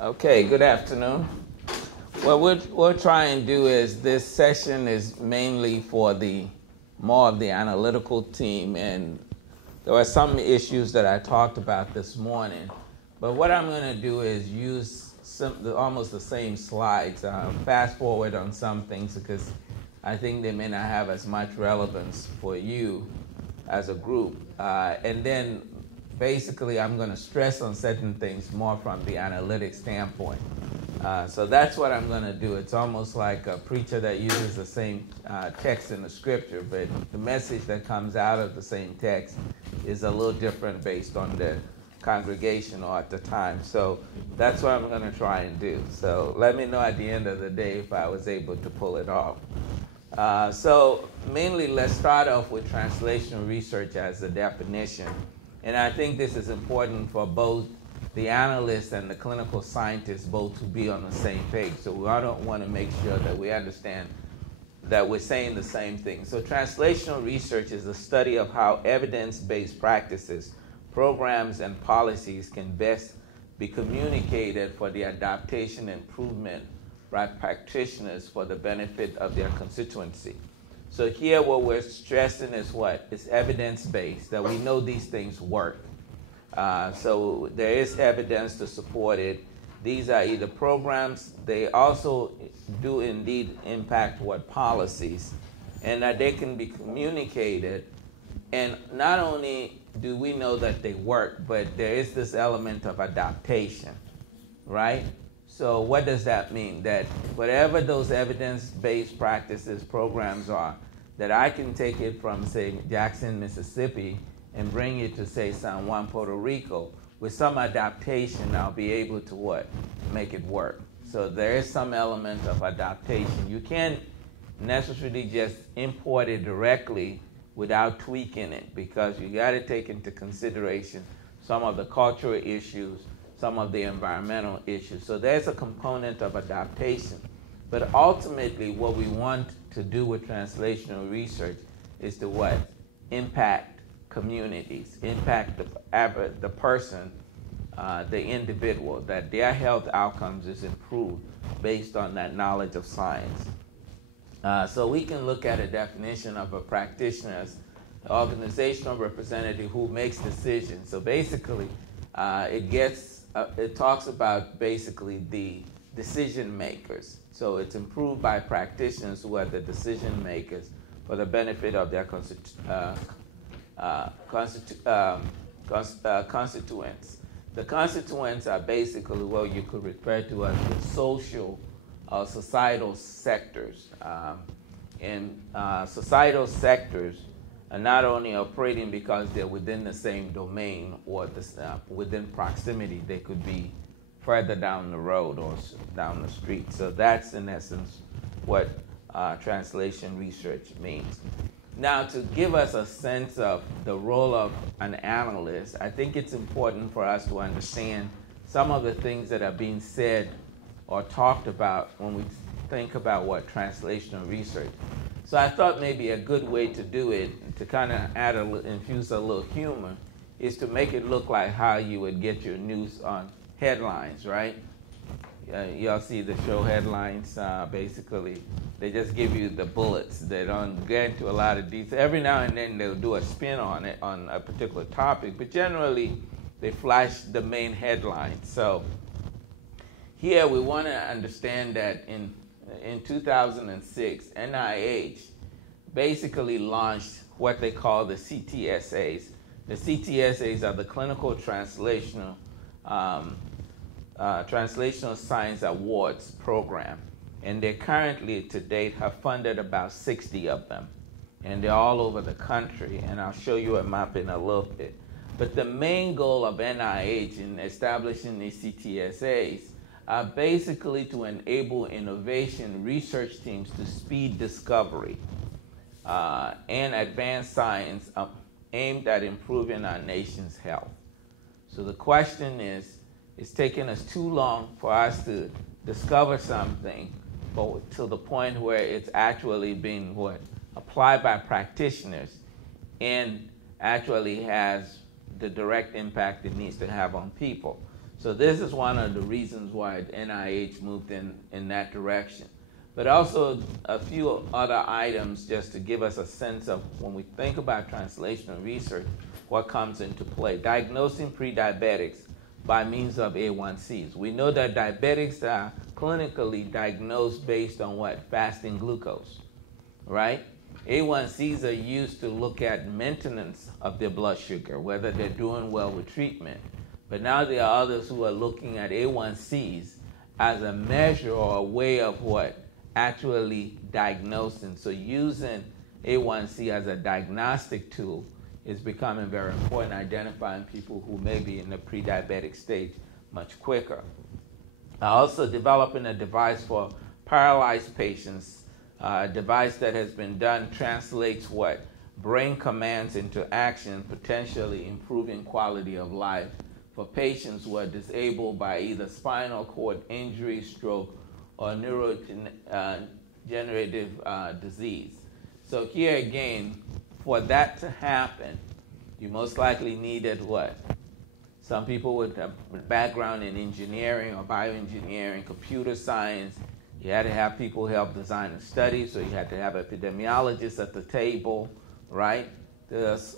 Okay, good afternoon. What we'll try and do is this session is mainly for more of the analytical team, and there were some issues that I talked about this morning. But what I'm going to do is use almost the same slides, fast forward on some things because I think they may not have as much relevance for you as a group. And then basically I'm going to stress on certain things more from the analytic standpoint. So that's what I'm going to do. It's almost like a preacher that uses the same text in the scripture, but the message that comes out of the same text is a little different based on the congregation or at the time. So that's what I'm going to try and do. So let me know at the end of the day if I was able to pull it off. So mainly let's start off with translational research as a definition. And I think this is important for both the analysts and the clinical scientists both to be on the same page. So we all don't want to make sure that we understand that we're saying the same thing. So translational research is the study of how evidence-based practices, programs, and policies can best be communicated for the adaptation and improvement by practitioners for the benefit of their constituency. So here what we're stressing is what? It's evidence-based, that we know these things work. So there is evidence to support it. These are either programs, they also do indeed impact what policies, and that they can be communicated. And not only do we know that they work, but there is this element of adaptation, right? So what does that mean? That whatever those evidence-based practices, programs are, that I can take it from, say, Jackson, Mississippi, and bring it to, say, San Juan, Puerto Rico, with some adaptation, I'll be able to what? Make it work. So there is some element of adaptation. You can't necessarily just import it directly without tweaking it, because you got to take into consideration some of the cultural issues, some of the environmental issues. So there's a component of adaptation. But ultimately, what we want to do with translational research is to what? Impact communities, impact the person, the individual, that their health outcomes is improved based on that knowledge of science. So we can look at a definition of a practitioner as an organizational representative who makes decisions. So basically, it talks about basically the decision makers. So it's improved by practitioners who are the decision makers for the benefit of their constituents. The constituents are basically what you could refer to as the social or societal sectors. And societal sectors are not only operating because they're within the same domain or within proximity, they could be further down the road or down the street. So that's in essence what translation research means. Now, to give us a sense of the role of an analyst, I think it's important for us to understand some of the things that are being said or talked about when we think about what translational research. So I thought maybe a good way to do it, to kind of infuse a little humor, is to make it look like how you would get your news on headlines, right? Y'all see the show headlines, basically. They just give you the bullets. They don't get into a lot of detail. Every now and then they'll do a spin on it, on a particular topic, but generally they flash the main headlines. So here we want to understand that in 2006, NIH basically launched what they call the CTSAs. The CTSAs are the Clinical Translational Science Awards program. And they currently, to date, have funded about 60 of them. And they're all over the country, and I'll show you a map in a little bit. But the main goal of NIH in establishing these CTSAs are basically to enable innovation research teams to speed discovery and advance science aimed at improving our nation's health. So the question is, it's taken us too long for us to discover something to the point where it's actually being applied by practitioners and actually has the direct impact it needs to have on people. So this is one of the reasons why NIH moved in that direction. But also a few other items just to give us a sense of when we think about translational research, what comes into play. Diagnosing pre-diabetics by means of A1Cs. We know that diabetics are clinically diagnosed based on what? Fasting glucose, right? A1Cs are used to look at maintenance of their blood sugar, whether they're doing well with treatment. But now there are others who are looking at A1Cs as a measure or a way of what? Actually diagnosing. So using A1C as a diagnostic tool is becoming very important, identifying people who may be in the pre-diabetic stage much quicker. Also developing a device for paralyzed patients. A device that has been done translates what? Brain commands into action, potentially improving quality of life for patients who are disabled by either spinal cord injury, stroke, or neurodegenerative disease. So here again, for that to happen, you most likely needed what? Some people with a background in engineering or bioengineering, computer science. You had to have people help design the study, so you had to have epidemiologists at the table, right? There's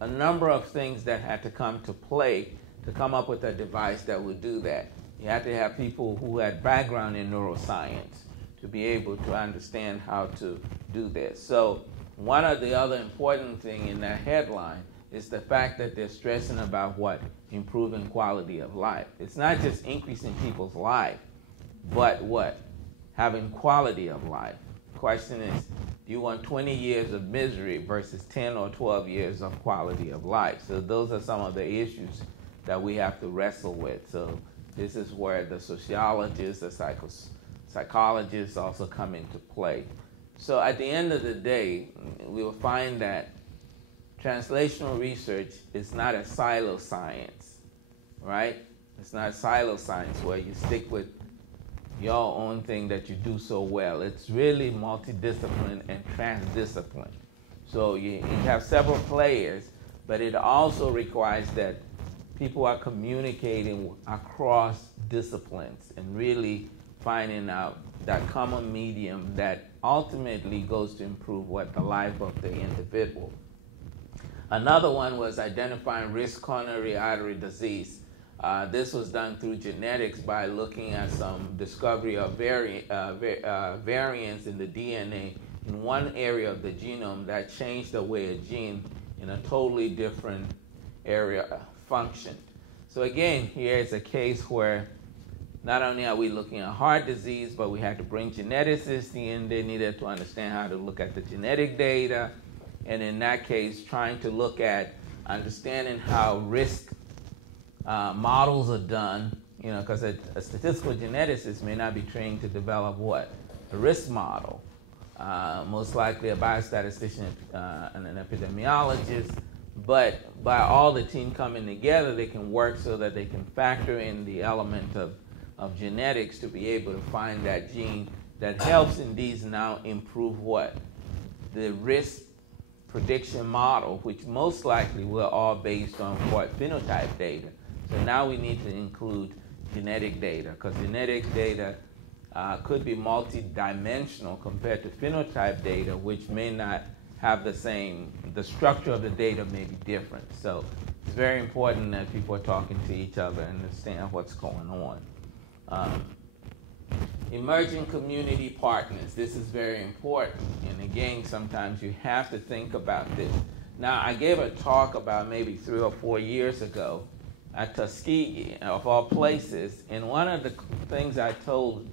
a number of things that had to come to play to come up with a device that would do that. You had to have people who had background in neuroscience to be able to understand how to do this. So one of the other important things in that headline is the fact that they're stressing about what? Improving quality of life. It's not just increasing people's life, but what? Having quality of life. The question is, do you want 20 years of misery versus 10 or 12 years of quality of life? So those are some of the issues that we have to wrestle with. So this is where the sociologists, the psychologists also come into play. So at the end of the day, we will find that translational research is not a silo science, right? It's not silo science where you stick with your own thing that you do so well. It's really multidiscipline and transdiscipline. So you have several players, but it also requires that people are communicating across disciplines and really finding out that common medium that ultimately goes to improve what the life of the individual. Another one was identifying risk coronary artery disease. This was done through genetics by looking at some discovery of variants in the DNA in one area of the genome that changed the way a gene in a totally different area functioned. So again, here is a case where not only are we looking at heart disease, but we had to bring geneticists in. They needed to understand how to look at the genetic data. And in that case, trying to look at understanding how risk models are done, because a statistical geneticist may not be trained to develop what? A risk model. Most likely a biostatistician and an epidemiologist. But by all the team coming together, they can work so that they can factor in the element of genetics to be able to find that gene that helps indeed now improve what? The risk prediction model, which most likely were all based on what? Phenotype data. So now we need to include genetic data, because genetic data could be multi-dimensional compared to phenotype data, which may not have the same, the structure of the data may be different. So it's very important that people are talking to each other and understand what's going on. Emerging community partners, this is very important. And again, sometimes you have to think about this. Now, I gave a talk about maybe 3 or 4 years ago at Tuskegee, of all places, and one of the things I told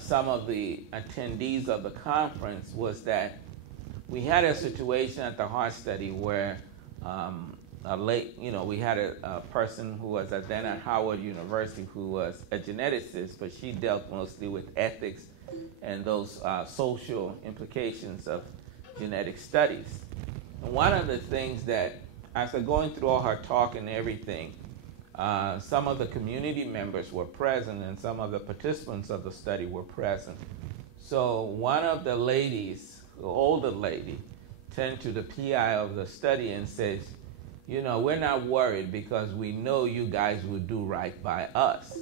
some of the attendees of the conference was that we had a situation at the heart study where we had a person who was then at Howard University who was a geneticist, but she dealt mostly with ethics and those social implications of genetic studies. And one of the things that, after going through all her talk and everything, some of the community members were present and some of the participants of the study were present. So one of the ladies, the older lady, turned to the PI of the study and says, you know, we're not worried because we know you guys will do right by us.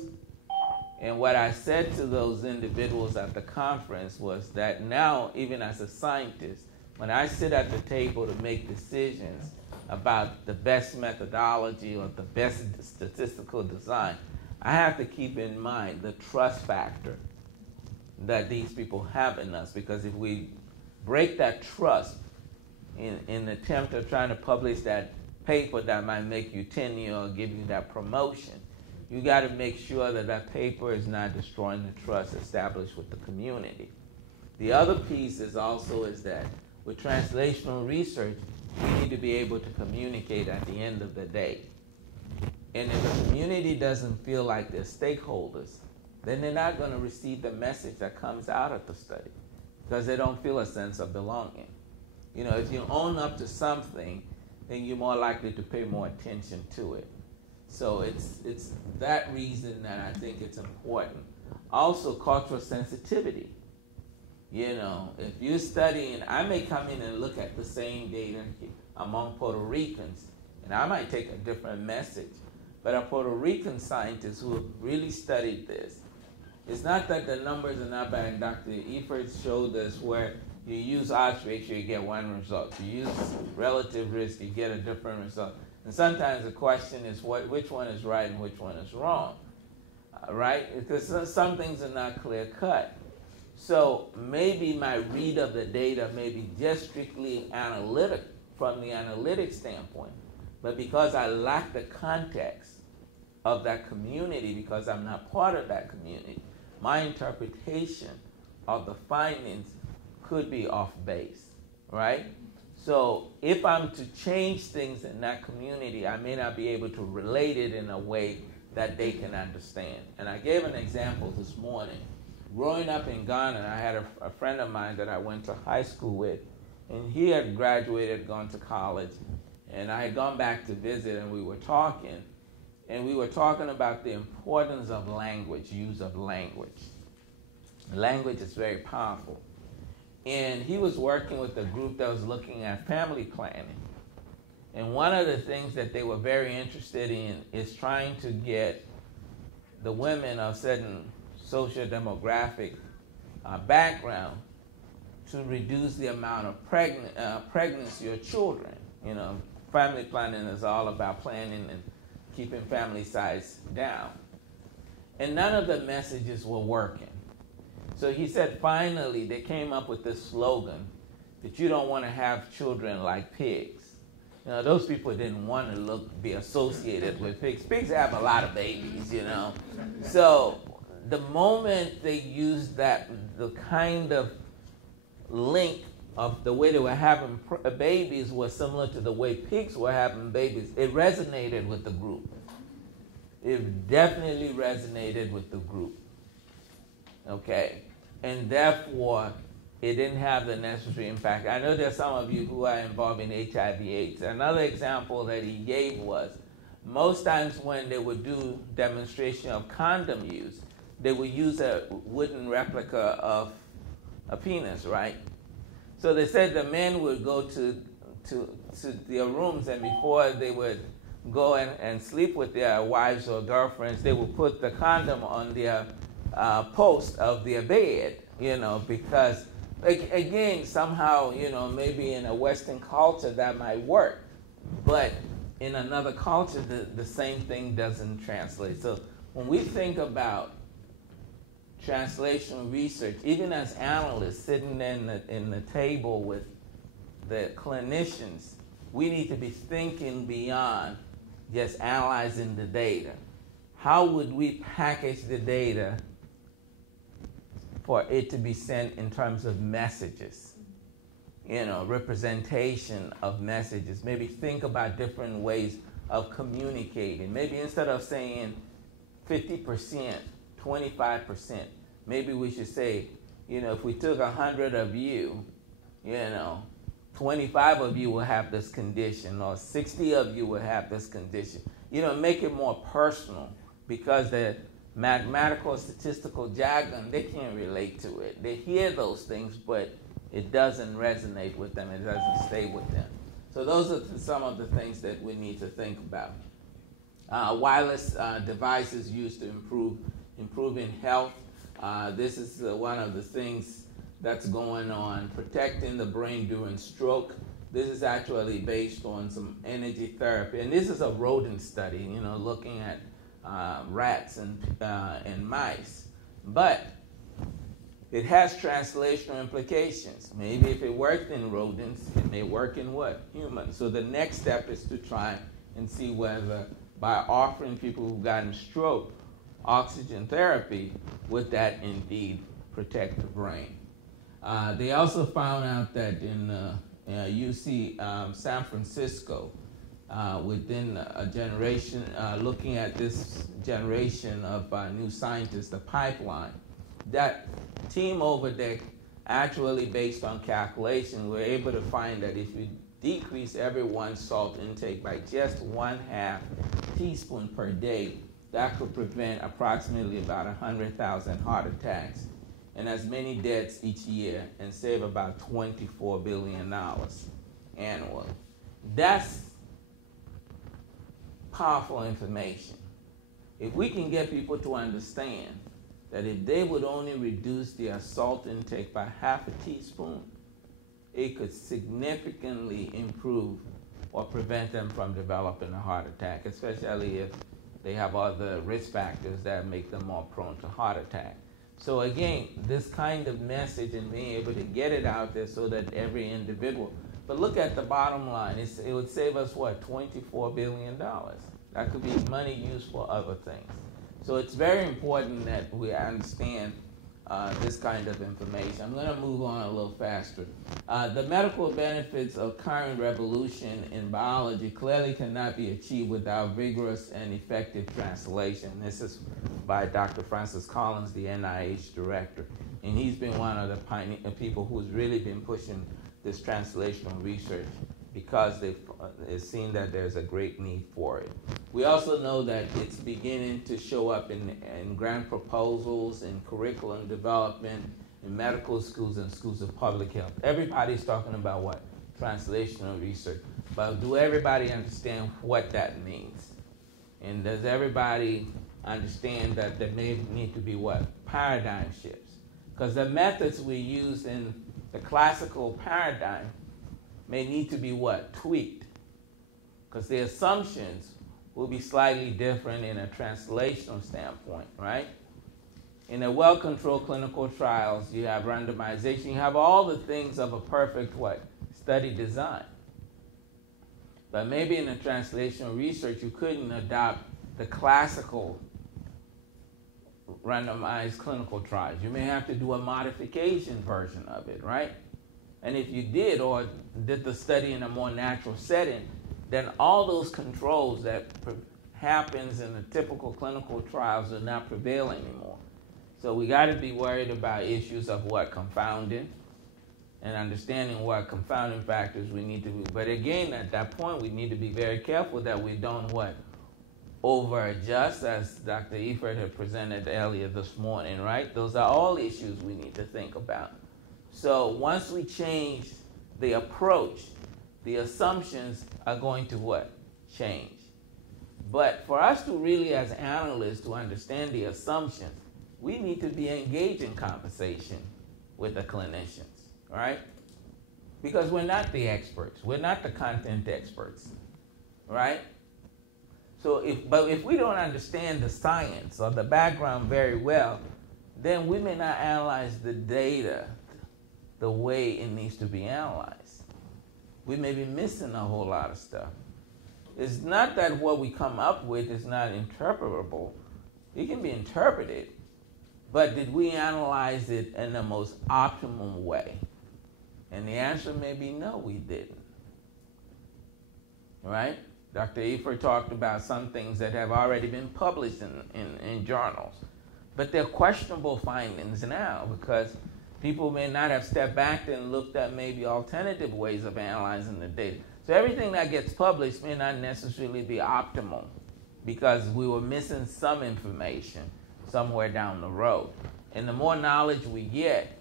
And what I said to those individuals at the conference was that now, even as a scientist, when I sit at the table to make decisions about the best methodology or the best statistical design, I have to keep in mind the trust factor that these people have in us. Because if we break that trust in the attempt of trying to publish that paper that might make you tenure or give you that promotion, you got to make sure that that paper is not destroying the trust established with the community. The other piece is that with translational research, we need to be able to communicate at the end of the day. And if the community doesn't feel like they're stakeholders, then they're not going to receive the message that comes out of the study because they don't feel a sense of belonging. You know, if you own up to something, then you're more likely to pay more attention to it. So it's that reason that I think it's important. Also, cultural sensitivity. You know, if you're studying, I may come in and look at the same data among Puerto Ricans, and I might take a different message. But a Puerto Rican scientist who have really studied this, it's not that the numbers are not bad, and Dr. Efert showed us where you use odds ratio, you get one result. You use relative risk, you get a different result. And sometimes the question is which one is right and which one is wrong, right? Because some things are not clear cut. So maybe my read of the data may be just strictly analytic from the analytic standpoint, but because I lack the context of that community, because I'm not part of that community, my interpretation of the findings could be off base, right? So if I'm to change things in that community, I may not be able to relate it in a way that they can understand. And I gave an example this morning. Growing up in Ghana, I had a friend of mine that I went to high school with, and he had graduated, gone to college, and I had gone back to visit, and we were talking about the importance of language, use of language. Language is very powerful. And he was working with a group that was looking at family planning. And one of the things that they were very interested in is trying to get the women of certain socio-demographic background to reduce the amount of pregnancy or children. You know, family planning is all about planning and keeping family size down. And none of the messages were working. So he said finally they came up with this slogan that you don't want to have children like pigs. You know, those people didn't want to be associated with pigs. Pigs have a lot of babies, you know. So the moment they used that, the kind of link of the way they were having babies was similar to the way pigs were having babies, it resonated with the group. It definitely resonated with the group. Okay? And therefore, it didn't have the necessary impact. I know there's some of you who are involved in HIV/AIDS. Another example that he gave was, most times when they would do demonstration of condom use, they would use a wooden replica of a penis, right? So they said the men would go to their rooms, and before they would go and sleep with their wives or girlfriends, they would put the condom on their post of their bed, you know, because, again, somehow, you know, maybe in a Western culture that might work, but in another culture, the same thing doesn't translate. So when we think about translational research, even as analysts sitting in the table with the clinicians, we need to be thinking beyond just analyzing the data. How would we package the data for it to be sent in terms of messages? You know, representation of messages. Maybe think about different ways of communicating. Maybe instead of saying 50%, 25%, maybe we should say, you know, if we took 100 of you, you know, 25 of you will have this condition, or 60 of you will have this condition. You know, make it more personal, because the mathematical statistical jargon, they can't relate to it. They hear those things, but it doesn't resonate with them. It doesn't stay with them. So those are some of the things that we need to think about. Wireless devices used to improving health. This is one of the things that's going on, protecting the brain during stroke. This is actually based on some energy therapy, and this is a rodent study, looking at rats and mice. But it has translational implications. Maybe if it worked in rodents, it may work in what? Humans. So the next step is to try and see whether by offering people who've gotten stroke oxygen therapy, would that indeed protect the brain. They also found out that in UC San Francisco, within a generation, looking at this generation of new scientists, the pipeline, that team over there actually, based on calculation, were able to find that if you decrease everyone's salt intake by just 1/2 teaspoon per day, that could prevent approximately about 100,000 heart attacks and as many deaths each year, and save about $24 billion annually. That's powerful information. If we can get people to understand that if they would only reduce their salt intake by 1/2 teaspoon, it could significantly improve or prevent them from developing a heart attack, especially if they have other risk factors that make them more prone to heart attack. So again, this kind of message and being able to get it out there so that every individual, but look at the bottom line, it would save us what, $24 billion. That could be money used for other things. So it's very important that we understand this kind of information. I'm going to move on a little faster. The medical benefits of current revolution in biology clearly cannot be achieved without vigorous and effective translation. This is by Dr. Francis Collins, the NIH director. And he's been one of the people who's really been pushing this translational research because they've seen that there's a great need for it. We also know that it's beginning to show up in grant proposals, in curriculum development, in medical schools and schools of public health. Everybody's talking about what? Translational research. But do everybody understand what that means? And does everybody understand that there may need to be what? Paradigm shifts. Because the methods we use in the classical paradigm may need to be what? Tweaked. Because the assumptions will be slightly different in a translational standpoint, right? In a well-controlled clinical trials, you have randomization, you have all the things of a perfect what? Study design. But maybe in a translational research, you couldn't adopt the classical randomized clinical trials. You may have to do a modification version of it, right? And if you did, or did the study in a more natural setting, then all those controls that happens in the typical clinical trials do not prevail anymore. So we got to be worried about issues of what? Confounding, and understanding what confounding factors we need to be. But again, at that point, we need to be very careful that we don't what? Over-adjust, as Dr. Eifert had presented earlier this morning, right? Those are all issues we need to think about. So once we change the approach, the assumptions are going to what? Change. But for us to really, as analysts, to understand the assumptions, we need to be engaged in conversation with the clinicians, right? Because we're not the experts. We're not the content experts, right? So if we don't understand the science or the background very well, then we may not analyze the data the way it needs to be analyzed. We may be missing a whole lot of stuff. It's not that what we come up with is not interpretable. It can be interpreted, but did we analyze it in the most optimum way? And the answer may be no, we didn't. Right? Dr. Eifert talked about some things that have already been published in journals, but they're questionable findings now because people may not have stepped back and looked at maybe alternative ways of analyzing the data. So everything that gets published may not necessarily be optimal because we were missing some information somewhere down the road. And the more knowledge we get,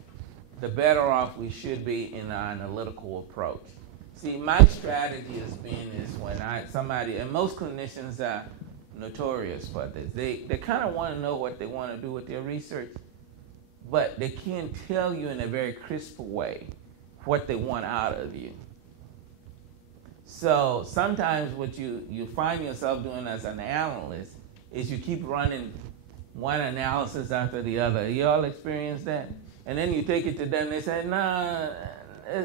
the better off we should be in our analytical approach. See, my strategy has been is when somebody, and most clinicians are notorious for this, they kind of want to know what they want to do with their research, but they can't tell you in a very crisp way what they want out of you. So sometimes what you find yourself doing as an analyst is you keep running one analysis after the other. You all experience that? And then you take it to them and they say, nah,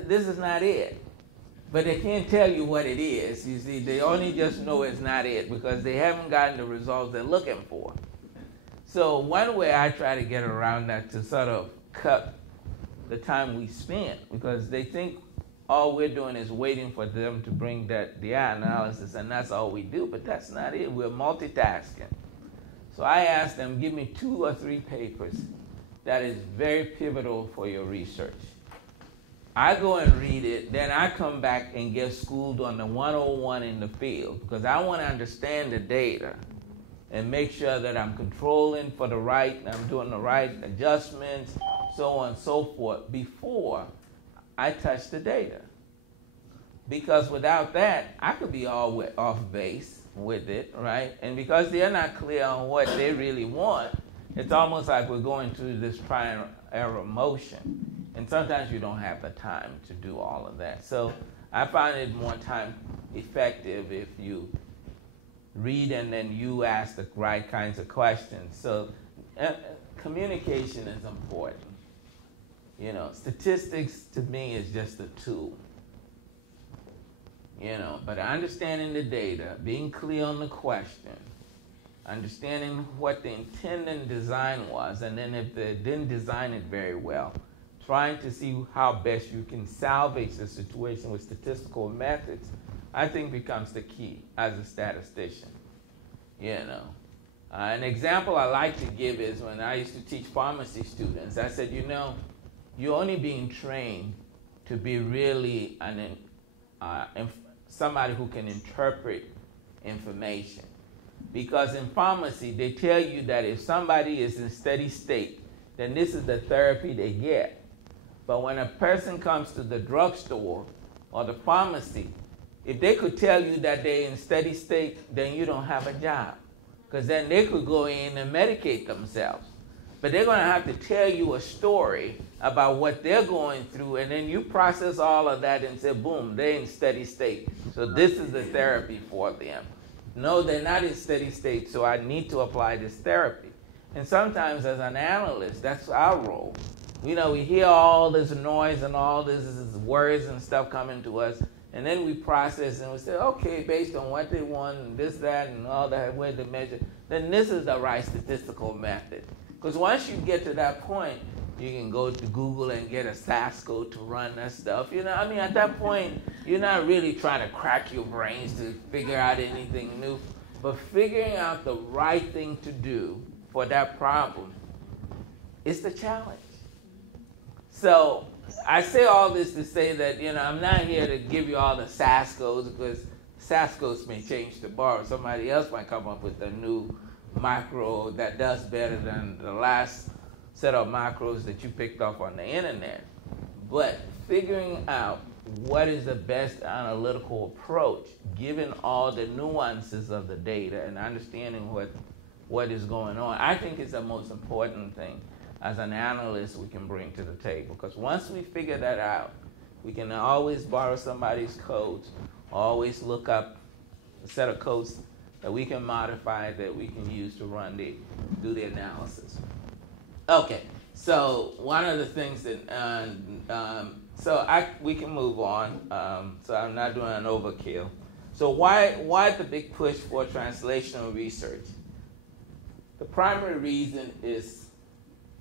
this is not it. But they can't tell you what it is. You see, they only just know it's not it because they haven't gotten the results they're looking for. So one way I try to get around that to sort of cut the time we spend, because they think all we're doing is waiting for them to bring the analysis, and that's all we do, but that's not it. We're multitasking. So I ask them, give me 2 or 3 papers that is very pivotal for your research. I go and read it, then I come back and get schooled on the 101 in the field, because I want to understand the data and make sure that I'm controlling for the right, I'm doing the right adjustments, so on and so forth, before I touch the data. Because without that, I could be all off base with it, right? And because they're not clear on what they really want, it's almost like we're going through this trial and error motion. And sometimes you don't have the time to do all of that. So I find it more time effective if you read and then you ask the right kinds of questions. So communication is important. You know, statistics to me is just a tool. You know, but understanding the data, being clear on the question, understanding what the intended design was, and then if they didn't design it very well, trying to see how best you can salvage the situation with statistical methods, I think becomes the key as a statistician. You know, an example I like to give is when I used to teach pharmacy students. I said, you know, you're only being trained to be really somebody who can interpret information. Because in pharmacy, they tell you that if somebody is in steady state, then this is the therapy they get. But when a person comes to the drugstore or the pharmacy, if they could tell you that they're in steady state, then you don't have a job. Because then they could go in and medicate themselves. But they're going to have to tell you a story about what they're going through, and then you process all of that and say, boom, they're in steady state. So this is the therapy for them. No, they're not in steady state, so I need to apply this therapy. And sometimes as an analyst, that's our role. You know, we hear all this noise and all this words and stuff coming to us, and then we process and we say, okay, based on what they want and this, that, and all that, way to measure, then this is the right statistical method. Because once you get to that point, you can go to Google and get a SAS code to run that stuff. You know, I mean, at that point, you're not really trying to crack your brains to figure out anything new, but figuring out the right thing to do for that problem is the challenge. So I say all this to say that, you know, I'm not here to give you all the SAS codes, because SAS codes may change tomorrow. Somebody else might come up with a new macro that does better than the last set of macros that you picked up on the internet. But figuring out what is the best analytical approach, given all the nuances of the data and understanding what is going on, I think is the most important thing as an analyst we can bring to the table. Because once we figure that out, we can always borrow somebody's codes, always look up a set of codes that we can modify, that we can use to do the analysis. Okay, so one of the things that, we can move on, so I'm not doing an overkill. So why the big push for translational research? The primary reason is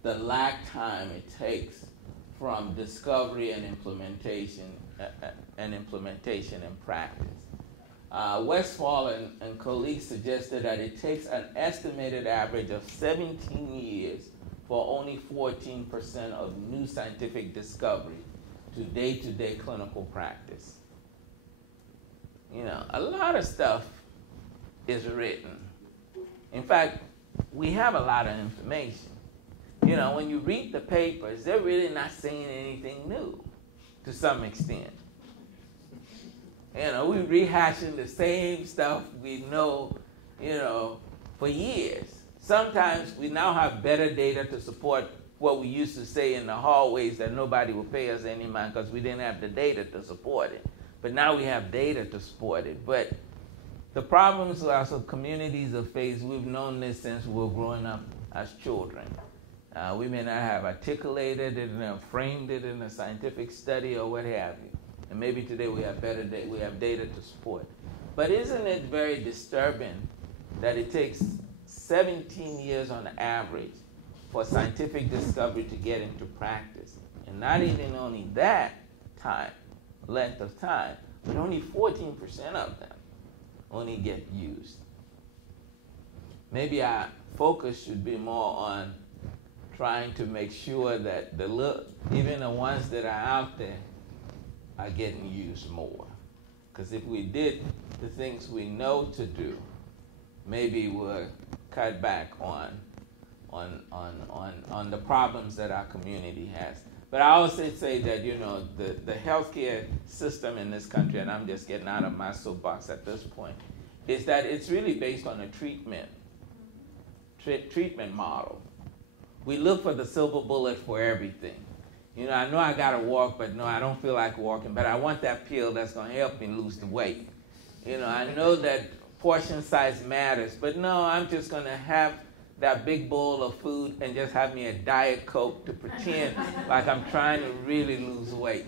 the lag time it takes from discovery and implementation in practice. Westphal and colleagues suggested that it takes an estimated average of 17 years for only 14% of new scientific discovery to day-to-day clinical practice. You know, a lot of stuff is written. In fact, we have a lot of information. You know, when you read the papers, they're really not saying anything new to some extent. We rehashing the same stuff we know, for years. Sometimes we now have better data to support what we used to say in the hallways that nobody would pay us any mind because we didn't have the data to support it. But now we have data to support it. But the problems also communities have faced, we've known this since we were growing up as children. We may not have articulated it and framed it in a scientific study or what have you. And maybe today we have better data, we have data to support. But isn't it very disturbing that it takes 17 years on average for scientific discovery to get into practice? And not even only that length of time, but only 14% of them only get used. Maybe our focus should be more on trying to make sure that even the ones that are out there are getting used more. Because if we did the things we know to do, maybe we'll cut back on the problems that our community has. But I also say that, the healthcare system in this country, and I'm just getting out of my soapbox at this point, is that it's really based on a treatment model. We look for the silver bullet for everything. I know I gotta walk, but no, I don't feel like walking, but I want that pill that's gonna help me lose the weight. I know that portion size matters, but no, I'm just gonna have that big bowl of food and just have me a Diet Coke to pretend like I'm trying to really lose weight.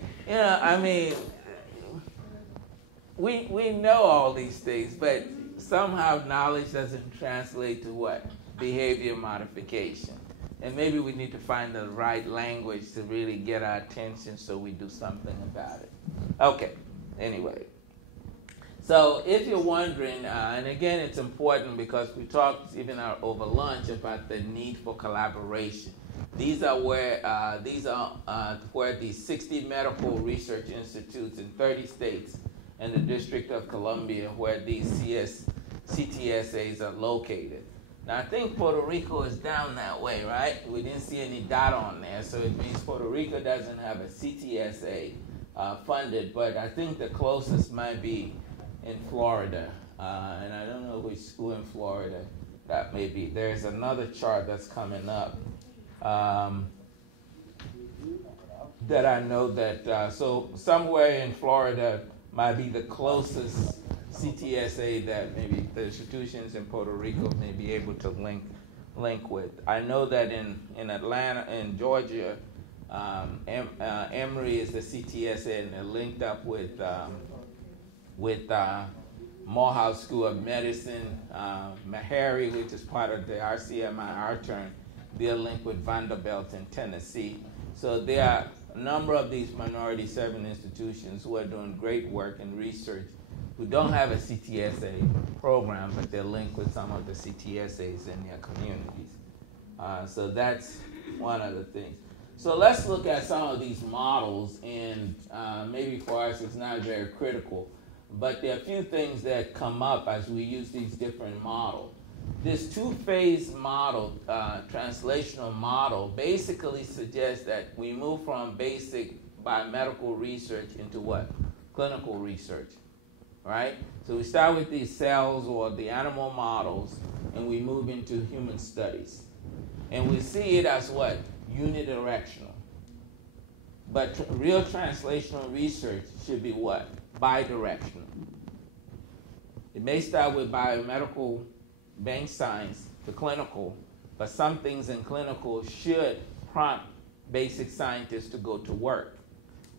We know all these things, but somehow knowledge doesn't translate to what? Behavior modification. And maybe we need to find the right language to really get our attention so we do something about it. Okay, anyway. So if you're wondering, and again it's important because we talked even over lunch about the need for collaboration. These are where the 60 medical research institutes in 30 states and the District of Columbia where these CTSAs are located. Now I think Puerto Rico is down that way, right? We didn't see any data on there, so it means Puerto Rico doesn't have a CTSA funded, but I think the closest might be in Florida, and I don't know which school in Florida that may be. There's another chart that's coming up that I know that, so somewhere in Florida might be the closest CTSA that maybe the institutions in Puerto Rico may be able to link with. I know that in Atlanta, in Georgia, Emory is the CTSA, and they're linked up with Morehouse School of Medicine, Meharry, which is part of the RCMI RTRN, they're linked with Vanderbilt in Tennessee. So there are a number of these minority serving institutions who are doing great work and research who don't have a CTSA program, but they're linked with some of the CTSAs in their communities. So that's one of the things. So let's look at some of these models, and maybe for us it's not very critical, but there are a few things that come up as we use these different models. This two-phase model, translational model, basically suggests that we move from basic biomedical research into what? Clinical research, right? So we start with these cells or the animal models, and we move into human studies. And we see it as what? Unidirectional. But real translational research should be what? Bidirectional. It may start with biomedical bench science to clinical, but some things in clinical should prompt basic scientists to go to work.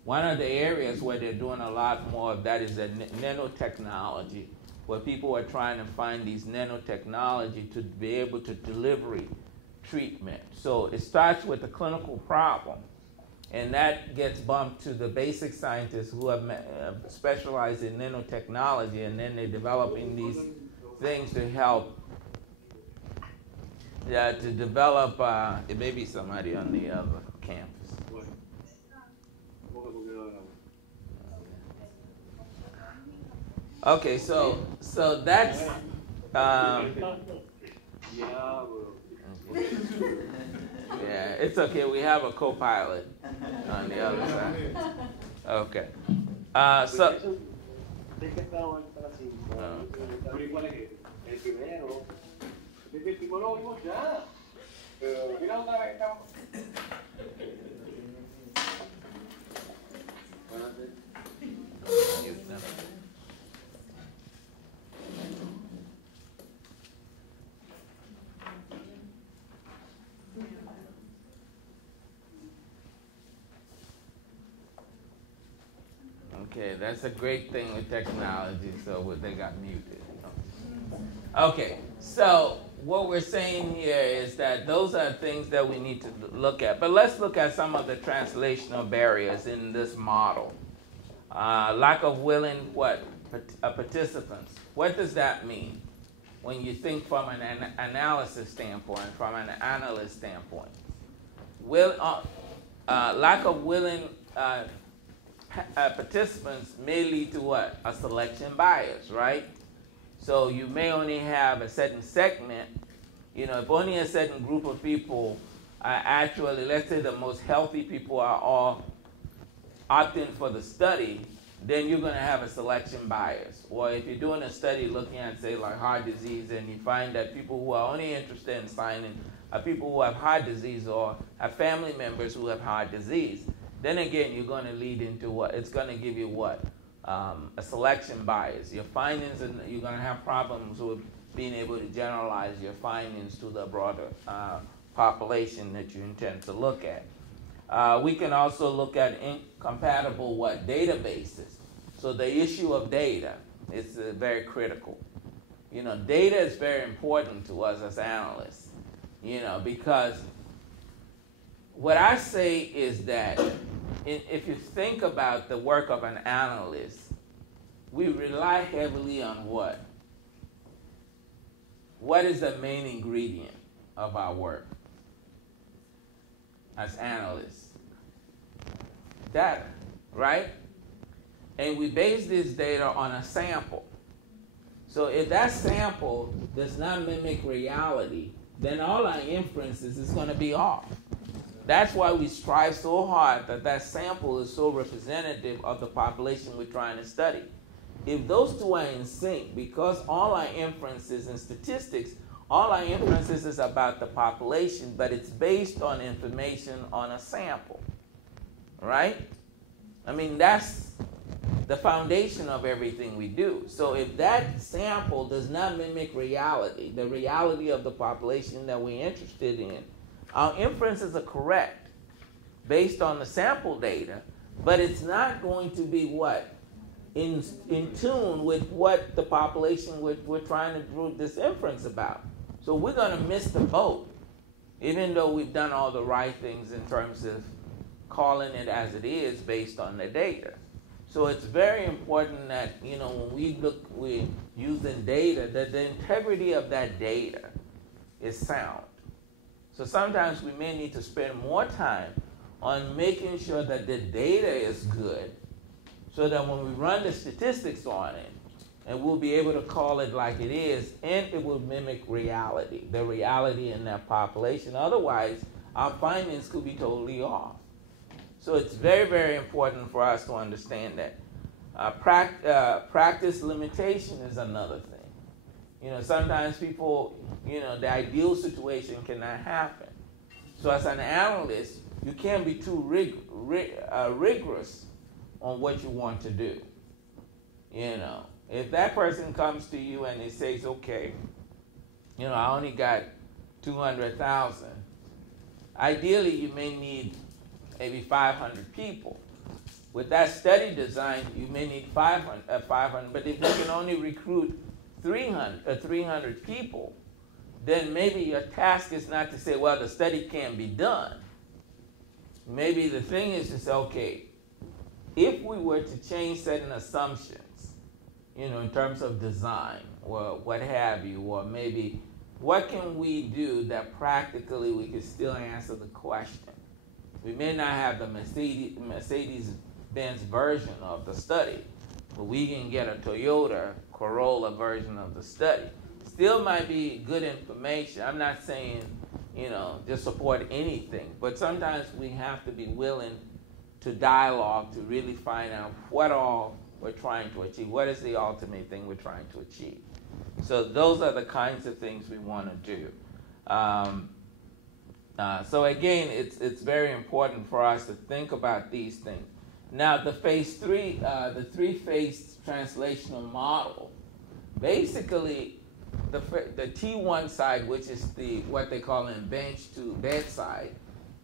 One of the areas where they're doing a lot more of that is the nanotechnology, where people are trying to find these nanotechnology to be able to deliver treatment. So it starts with the clinical problem, and that gets bumped to the basic scientists who have specialized in nanotechnology, and then they're developing these things to help to develop, it may be somebody on the other campus. Okay, so that's yeah, it's okay. We have a co-pilot on the other side. Okay, Es que estamos en la 5. ¿Pero y cuál es el primero? Desde el primero lo vimos ya. Mira otra vez, estamos. Okay, that's a great thing with technology, so they got muted. Okay, so what we're saying here is that those are things that we need to look at. But let's look at some of the translational barriers in this model. Lack of willing participants. What does that mean when you think from an analysis standpoint, from an analyst standpoint? Lack of willing participants may lead to what? A selection bias, right? So you may only have a certain segment, if only a certain group of people are actually, let's say the most healthy people are all opting for the study, then you're going to have a selection bias. Or if you're doing a study looking at, say, like heart disease, and you find that people who are only interested in signing are people who have heart disease or have family members who have heart disease, then again, you're going to lead into what? It's going to give you what? A selection bias. Your findings, and you're going to have problems with being able to generalize your findings to the broader population that you intend to look at. We can also look at incompatible databases. So the issue of data is very critical. Data is very important to us as analysts, because what I say is that if you think about the work of an analyst, we rely heavily on what? What is the main ingredient of our work as analysts? Data, right? And we base this data on a sample. So if that sample does not mimic reality, then all our inferences is going to be off. That's why we strive so hard that sample is so representative of the population we're trying to study. If those two are in sync, because all our inferences in statistics, all our inferences is about the population, but it's based on information on a sample, right? I mean, that's the foundation of everything we do. So if that sample does not mimic reality, the reality of the population that we're interested in, our inferences are correct based on the sample data, but it's not going to be what? In tune with what the population we're trying to do this inference about. So we're going to miss the boat, even though we've done all the right things in terms of calling it as it is based on the data. So it's very important that, when we're using data, that the integrity of that data is sound. So sometimes we may need to spend more time on making sure that the data is good, so that when we run the statistics on it, and we'll be able to call it like it is, and it will mimic reality, the reality in that population. Otherwise, our findings could be totally off. So it's very, very important for us to understand that. Practice limitation is another thing. Sometimes people, the ideal situation cannot happen. So as an analyst, you can't be too rigorous on what you want to do. If that person comes to you and he says, okay, I only got 200,000, ideally you may need maybe 500 people. With that study design, you may need 500, but if you can only recruit 300 people, then maybe your task is not to say, well, the study can't be done. Maybe the thing is to say, okay, if we were to change certain assumptions, in terms of design or what have you, or maybe what can we do that practically we can still answer the question? We may not have the Mercedes-Benz version of the study, but we can get a Toyota Corolla version of the study. Still might be good information. I'm not saying, just support anything, but sometimes we have to be willing to dialogue to really find out what we're trying to achieve? What is the ultimate thing we're trying to achieve? So those are the kinds of things we want to do. So again, it's very important for us to think about these things. Now, the phase 3, the 3-phase translational model, basically the T1 side, which is what they call in bench to bedside,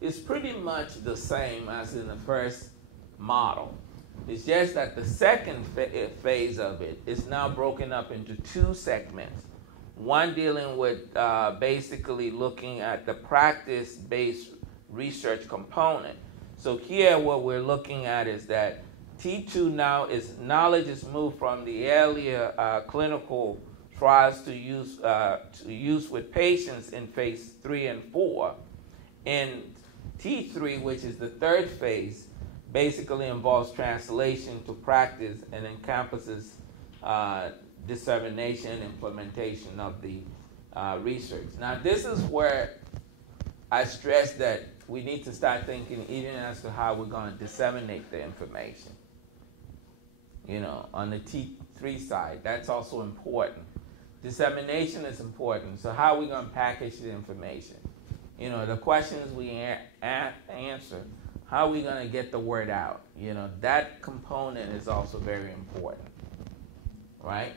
is pretty much the same as in the first model. It's just that the second phase of it is now broken up into 2 segments. One dealing with basically looking at the practice-based research component. So here what we're looking at is that T2 now is knowledge is moved from the earlier clinical trials to use with patients in phase 3 and 4. In T3, which is the third phase, basically involves translation to practice and encompasses dissemination and implementation of the research. Now, this is where I stress that we need to start thinking even as to how we're going to disseminate the information. You know, on the T3 side, that's also important. Dissemination is important. So how are we going to package the information? You know, the questions we answer, how are we going to get the word out? You know, that component is also very important, right?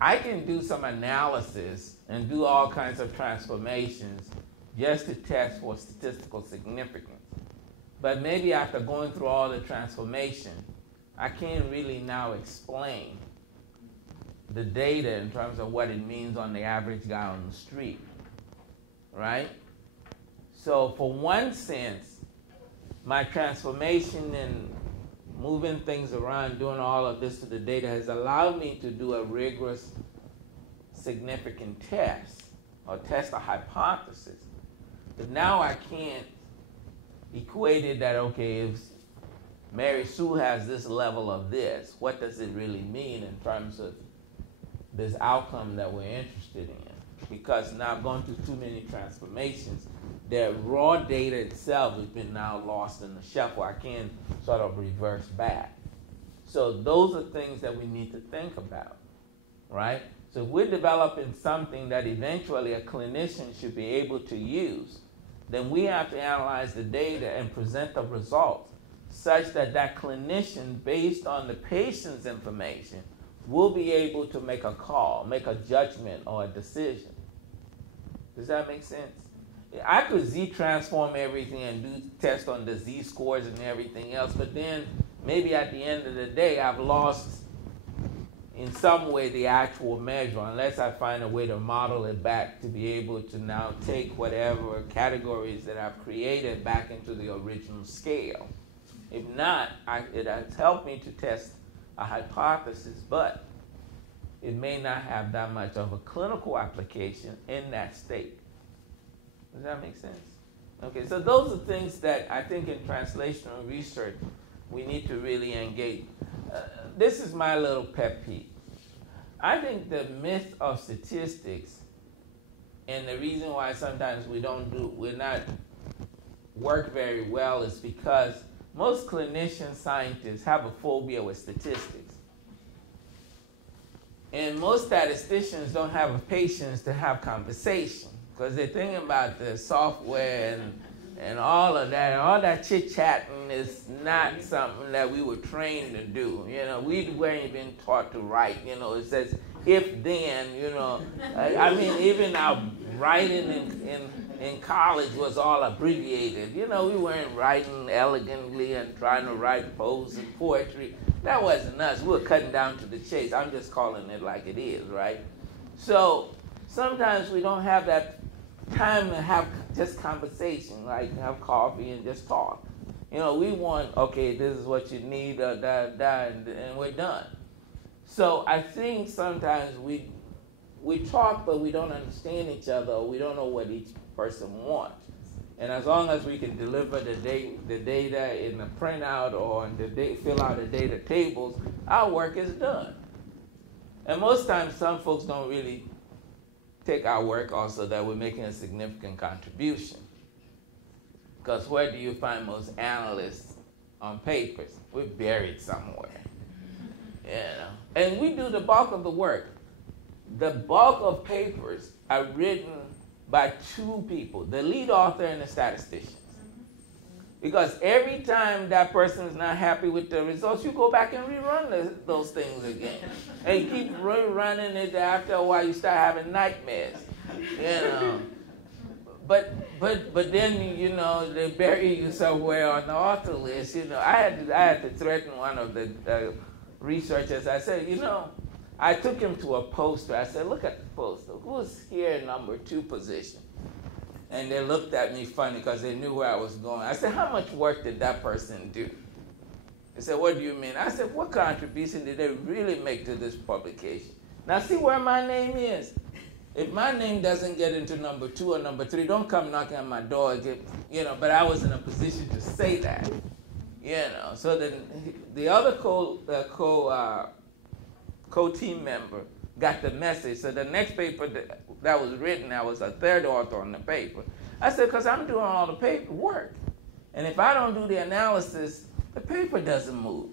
I can do some analysis and do all kinds of transformations just to test for statistical significance. But maybe after going through all the transformation, I can't really now explain the data in terms of what it means on the average guy on the street, right? So for one sense, my transformation and moving things around, doing all of this to the data has allowed me to do a rigorous, significant test or test a hypothesis. But now I can't equate it that, okay, if Mary Sue has this level of this, what does it really mean in terms of this outcome that we're interested in? Because now I've gone through too many transformations. The raw data itself has been now lost in the shuffle. I can't sort of reverse back. So those are things that we need to think about, right? So if we're developing something that eventually a clinician should be able to use, then we have to analyze the data and present the results such that that clinician, based on the patient's information, will be able to make a call, make a judgment or a decision. Does that make sense? I could Z-transform everything and do tests on the Z-scores and everything else, but then maybe at the end of the day, I've lost in some way the actual measure, unless I find a way to model it back to be able to now take whatever categories that I've created back into the original scale. If not, it has helped me to test a hypothesis, but it may not have that much of a clinical application in that state. Does that make sense? Okay, so those are things that I think in translational research we need to really engage. This is my little pet peeve. I think the myth of statistics and the reason why sometimes we're not work very well is because most clinician scientists have a phobia with statistics. And most statisticians don't have a patience to have conversation because they're thinking about the software and all of that. All that chit-chatting is not something that we were trained to do. You know, we weren't even taught to write. You know, it says if then, you know. I mean, even our writing in college was all abbreviated. You know, we weren't writing elegantly and trying to write prose and poetry. That wasn't us. We were cutting down to the chase. I'm just calling it like it is, right? So sometimes we don't have that time to have just conversation, like have coffee and just talk. You know, we want, okay, this is what you need, and we're done. So I think sometimes we talk, but we don't understand each other, or we don't know what each person wants. And as long as we can deliver the data in the printout or fill out the data tables, our work is done. And most times, some folks don't really take our work also that we're making a significant contribution. Because where do you find most analysts on papers? We're buried somewhere. And we do the bulk of the work. The bulk of papers are written by two people, the lead author and the statistician. Because every time that person is not happy with the results, you go back and rerun those things again. And you keep rerunning it. After a while, you start having nightmares. But then, they bury you somewhere on the author list. I had to threaten one of the researchers. I said, I took him to a poster. I said, look at the poster. Who's here in number 2 position? And they looked at me funny because they knew where I was going. I said, how much work did that person do? They said, what do you mean? I said, what contribution did they really make to this publication? Now see where my name is. If my name doesn't get into number 2 or number 3, don't come knocking on my door. But I was in a position to say that. So then the other co-team member got the message. So the next paper that was written, I was a third author on the paper. I said, because I'm doing all the paper work. And if I don't do the analysis, the paper doesn't move.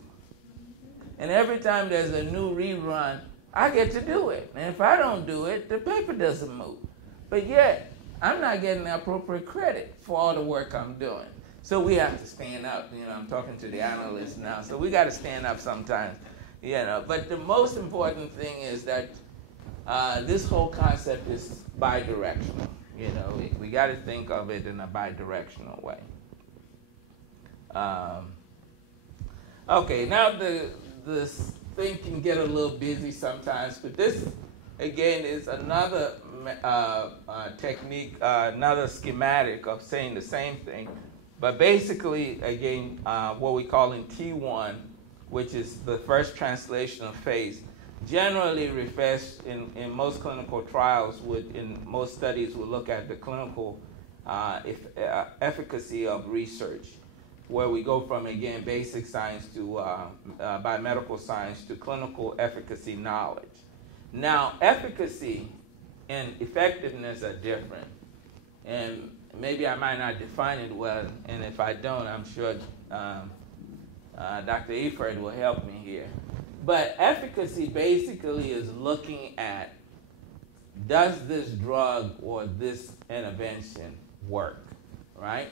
And every time there's a new rerun, I get to do it. And if I don't do it, the paper doesn't move. But yet, I'm not getting the appropriate credit for all the work I'm doing. So we have to stand up. I'm talking to the analysts now. So we got to stand up sometimes. But the most important thing is that this whole concept is bidirectional. We got to think of it in a bidirectional way. Okay, now this thing can get a little busy sometimes, but this again is another technique, another schematic of saying the same thing. But basically, again, what we call in T1, which is the first translational phase, generally refers in most clinical trials, in most studies, will look at the clinical efficacy of research, where we go from, again, basic science to biomedical science to clinical efficacy knowledge. Now, efficacy and effectiveness are different. And maybe I might not define it well, and if I don't, I'm sure Dr. Eford will help me here. But efficacy basically is looking at, does this drug or this intervention work, right?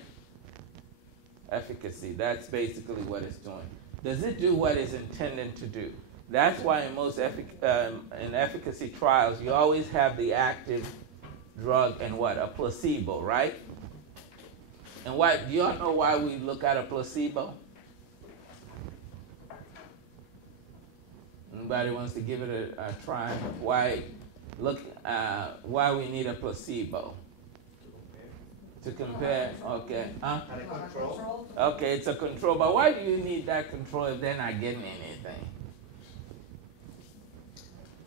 Efficacy, that's basically what it's doing. Does it do what it's intended to do? That's why in most in efficacy trials, you always have the active drug and what? A placebo, right? And do y'all know why we look at a placebo? Anybody wants to give it a try? Why we need a placebo? To compare, okay. Huh? Control. Okay, it's a control, but why do you need that control if they're not getting anything?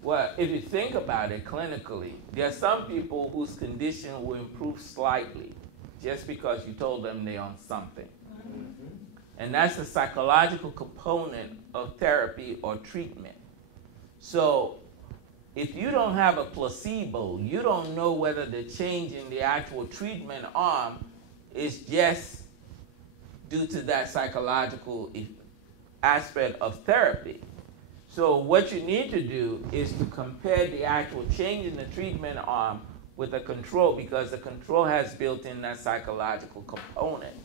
Well, if you think about it clinically, there are some people whose condition will improve slightly just because you told them they're on something. Mm-hmm. And that's the psychological component of therapy or treatment. So if you don't have a placebo, you don't know whether the change in the actual treatment arm is just due to that psychological aspect of therapy. So what you need to do is to compare the actual change in the treatment arm with a control, because the control has built in that psychological component.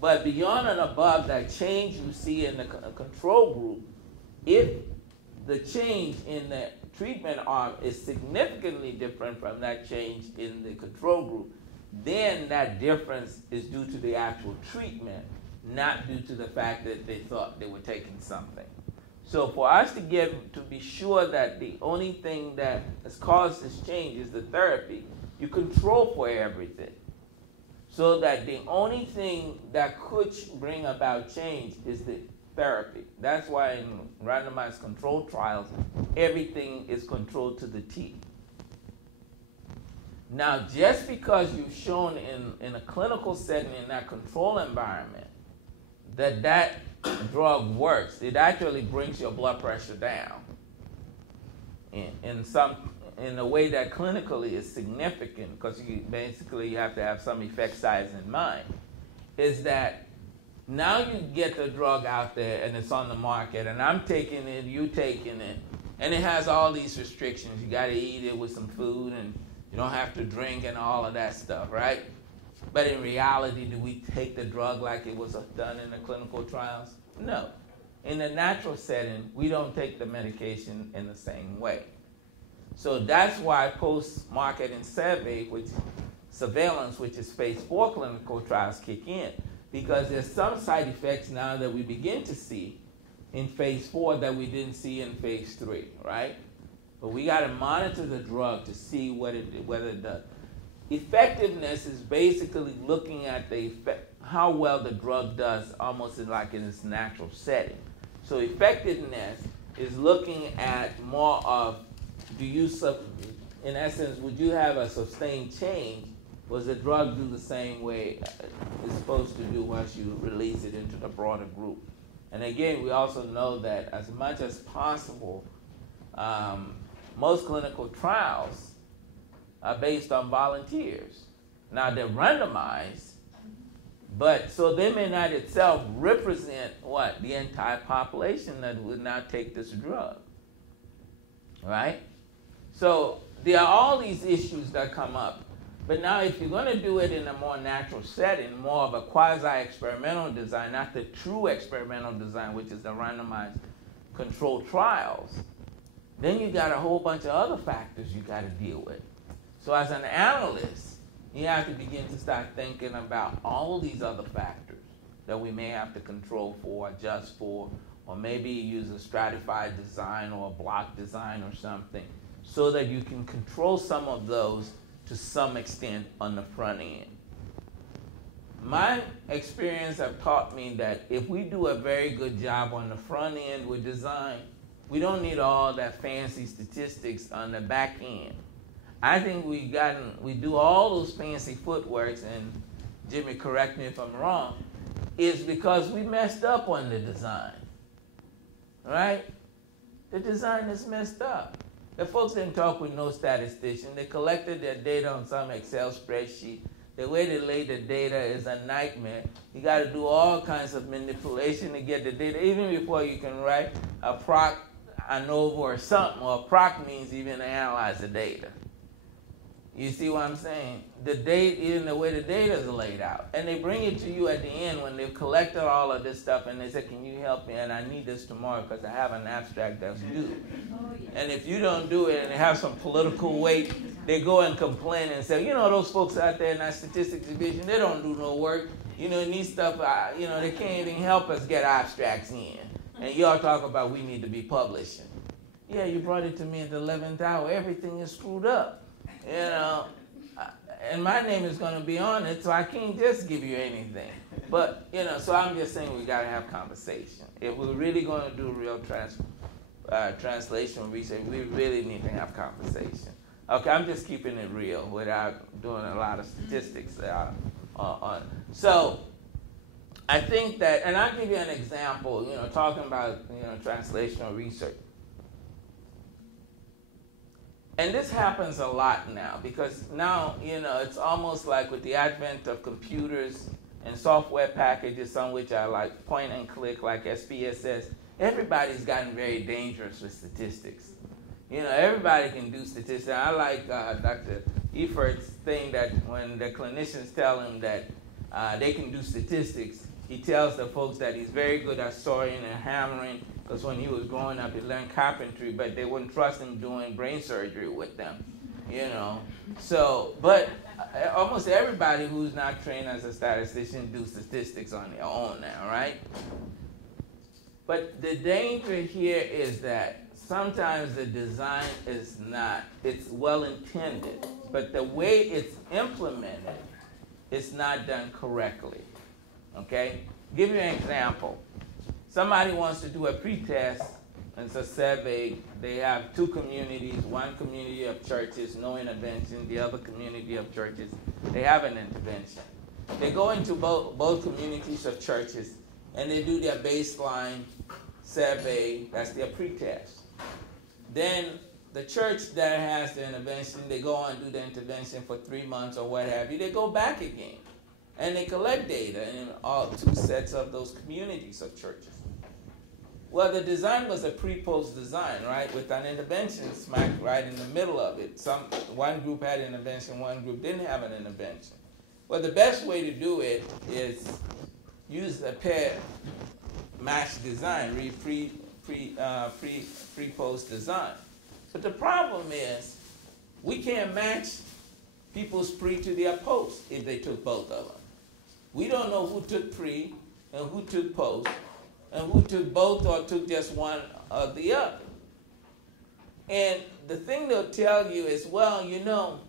But beyond and above that change you see in the control group, if the change in the treatment arm is significantly different from that change in the control group, then that difference is due to the actual treatment, not due to the fact that they thought they were taking something. So for us to be sure that the only thing that has caused this change is the therapy, you control for everything. So that the only thing that could bring about change is the therapy. That's why in randomized controlled trials, everything is controlled to the T. Now, just because you've shown in a clinical setting in that control environment that drug works, it actually brings your blood pressure down in a way that clinically is significant, because you have to have some effect size in mind, is that Now you get the drug out there and it's on the market, and I'm taking it, you taking it, and it has all these restrictions. You got to eat it with some food, and you don't have to drink and all of that stuff, right? But in reality, do we take the drug like it was done in the clinical trials? No. In the natural setting, we don't take the medication in the same way. So that's why post-marketing surveillance, which is phase 4 clinical trials, kick in. Because there's some side effects now that we begin to see in phase 4 that we didn't see in phase 3, right? But we got to monitor the drug to see whether it does. Effectiveness is basically looking at how well the drug does almost in its natural setting. So effectiveness is looking at more of, in essence, would you have a sustained change? Was the drug do the same way it's supposed to do once you release it into the broader group? And again, we also know that as much as possible, most clinical trials are based on volunteers. Now they're randomized, but so they may not itself represent the entire population that would now take this drug, right? So there are all these issues that come up. But now if you're going to do it in a more natural setting, more of a quasi-experimental design, not the true experimental design, which is the randomized controlled trials, then you got a whole bunch of other factors you got to deal with. So as an analyst, you have to begin to start thinking about all these other factors that we may have to control for, adjust for, or maybe use a stratified design or a block design or something, so that you can control some of those to some extent on the front end. My experience have taught me that if we do a very good job on the front end with design, we don't need all that fancy statistics on the back end. I think we do all those fancy footworks, and Jimmy, correct me if I'm wrong, is because we messed up on the design, right? The design is messed up. The folks didn't talk with no statistician. They collected their data on some Excel spreadsheet. The way they lay the data is a nightmare. You got to do all kinds of manipulation to get the data, even before you can write a proc, ANOVA or something, or a proc means even to analyze the data. You see what I'm saying? The data, even the way the data is laid out. And they bring it to you at the end when they've collected all of this stuff, and they say, can you help me? And I need this tomorrow because I have an abstract that's due. And if you don't do it and they have some political weight, they go and complain and say, those folks out there in that statistics division, they don't do no work. And these stuff, they can't even help us get abstracts in. And y'all talk about we need to be publishing. Yeah, you brought it to me at the 11th hour. Everything is screwed up. And my name is going to be on it, so I can't just give you anything. But, so I'm just saying we got to have conversation. If we're really going to do real translation research, we really need to have conversation. Okay, I'm just keeping it real without doing a lot of statistics on. So I think that, and I'll give you an example, talking about, translational research. And this happens a lot now, because now, it's almost like with the advent of computers and software packages on which I like point and click, like SPSS, everybody's gotten very dangerous with statistics. Everybody can do statistics. I like Dr. Effort's thing that when the clinicians tell him that they can do statistics, he tells the folks that he's very good at sawing and hammering, because when he was growing up, he learned carpentry, but they wouldn't trust him doing brain surgery with them, So, but almost everybody who's not trained as a statistician do statistics on their own now, right? But the danger here is that sometimes the design is not, it's well intended, but the way it's implemented, it's not done correctly, okay? Give you an example. Somebody wants to do a pretest, and it's a survey. They have two communities, one community of churches, no intervention, the other community of churches, they have an intervention. They go into both communities of churches, and they do their baseline survey, that's their pretest. Then the church that has the intervention, they go on and do the intervention for 3 months or what have you, they go back again. And they collect data in all 2 sets of those communities of churches. Well, the design was a pre-post design, right, with an intervention smack right in the middle of it. One group had intervention, one group didn't have an intervention. Well, the best way to do it is use a pair match design, pre-post design. But the problem is we can't match people's pre to their post if they took both of them. We don't know who took pre and who took post, and who took both or took just one or the other. And the thing they'll tell you is, well, you know,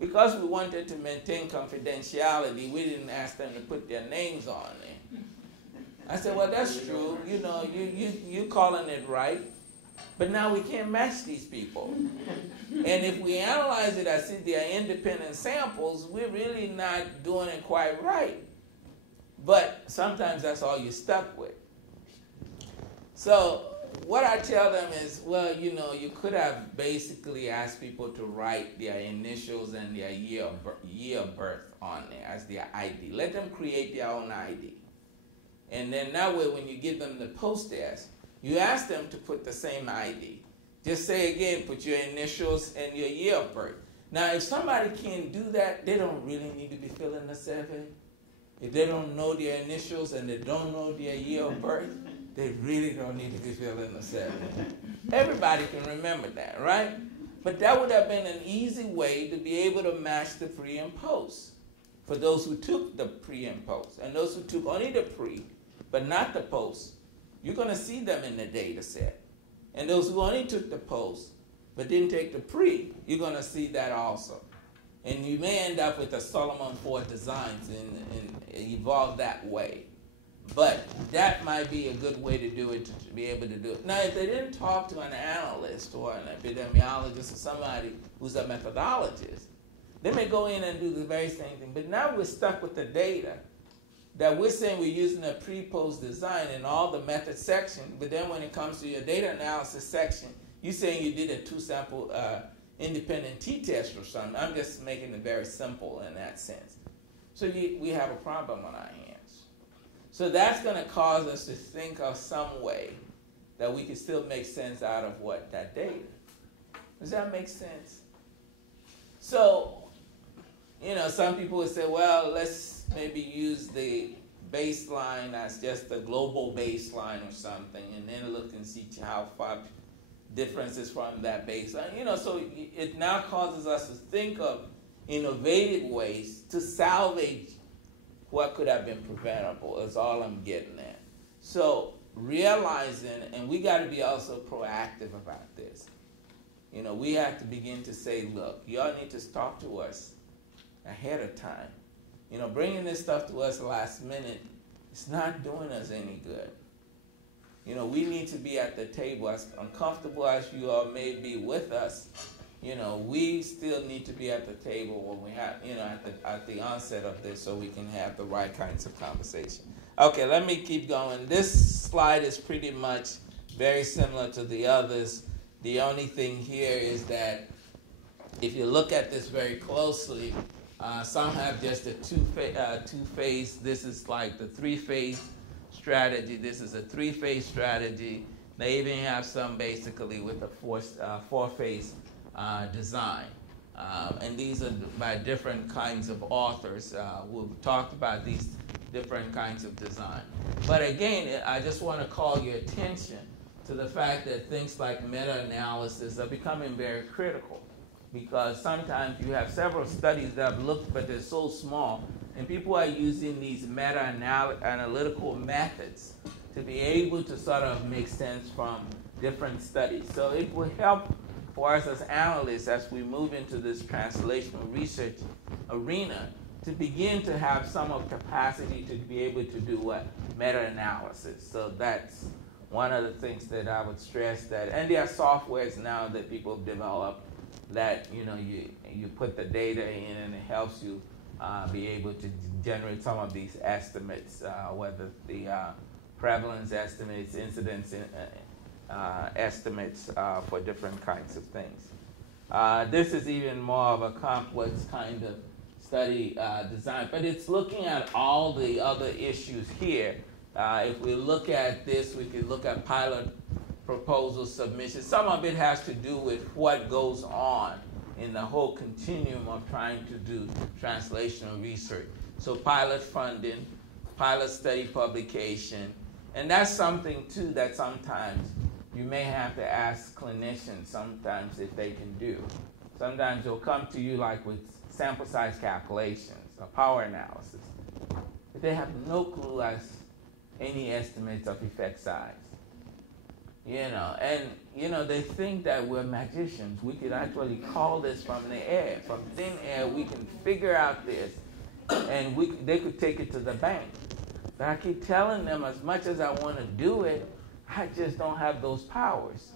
because we wanted to maintain confidentiality, we didn't ask them to put their names on there. I said, well, that's true. You know, you calling it right. But now we can't match these people. And if we analyze it as if they are independent samples, we're really not doing it quite right. But sometimes that's all you're stuck with. So what I tell them is, well, you know, you could have basically asked people to write their initials and their year of birth on there as their ID. Let them create their own ID. And then that way when you give them the post test, you ask them to put the same ID. Just say again, put your initials and your year of birth. Now, if somebody can't do that, they don't really need to be filling the survey. If they don't know their initials and they don't know their year of birth, they really don't need to be filling the survey. Everybody can remember that, right? But that would have been an easy way to be able to match the pre and post for those who took the pre and post. And those who took only the pre, but not the post, you're going to see them in the data set. And those who only took the post, but didn't take the pre, you're going to see that also. And you may end up with a Solomon 4 designs and evolve that way. But that might be a good way to do it, to be able to do it. Now, if they didn't talk to an analyst or an epidemiologist or somebody who's a methodologist, they may go in and do the very same thing. But now we're stuck with the data that we're saying we're using a pre-post design in all the method section, but then when it comes to your data analysis section, you're saying you did a 2-sample independent t-test or something. I'm just making it very simple in that sense. So we have a problem on our hands. So that's going to cause us to think of some way that we can still make sense out of what that data. Does that make sense? So, you know, some people would say, well, let's maybe use the baseline as just the global baseline or something, and then look and see how far differences from that baseline. You know, so it now causes us to think of innovative ways to salvage what could have been preventable, is all I'm getting at. So realizing, and we got to be also proactive about this. You know, we have to begin to say, look, y'all need to talk to us ahead of time. You know, bringing this stuff to us last minute, it's not doing us any good. You know, we need to be at the table. As uncomfortable as you all may be with us, you know, we still need to be at the table when we have, you know, at the onset of this, so we can have the right kinds of conversation. Okay, let me keep going. This slide is pretty much very similar to the others. The only thing here is that if you look at this very closely, some have just a two-phase. This is like the 3-phase strategy. This is a 3-phase strategy. They even have some basically with a 4-phase design. And these are by different kinds of authors who've talked about these different kinds of design. But again, I just want to call your attention to the fact that things like meta-analysis are becoming very critical, because sometimes you have several studies that have looked, but they're so small, and people are using these meta-analytical methods to be able to sort of make sense from different studies. So it will help for us as analysts, as we move into this translational research arena, to begin to have some of capacity to be able to do what? Meta-analysis. So that's one of the things that I would stress that, and there are softwares now that people have developed that, you know, you put the data in and it helps you be able to generate some of these estimates, whether the prevalence estimates, incidence estimates for different kinds of things. This is even more of a complex kind of study design, but it's looking at all the other issues here. If we look at this, we could look at pilot proposal submission. Some of it has to do with what goes on in the whole continuum of trying to do translational research. So pilot funding, pilot study publication, and that's something too that sometimes you may have to ask clinicians sometimes if they can do. Sometimes they'll come to you like with sample size calculations or power analysis, but they have no clue as any estimates of effect size. And they think that we're magicians. We could actually call this from the air, from thin air. We can figure out this, and they could take it to the bank. But I keep telling them, as much as I want to do it, I just don't have those powers.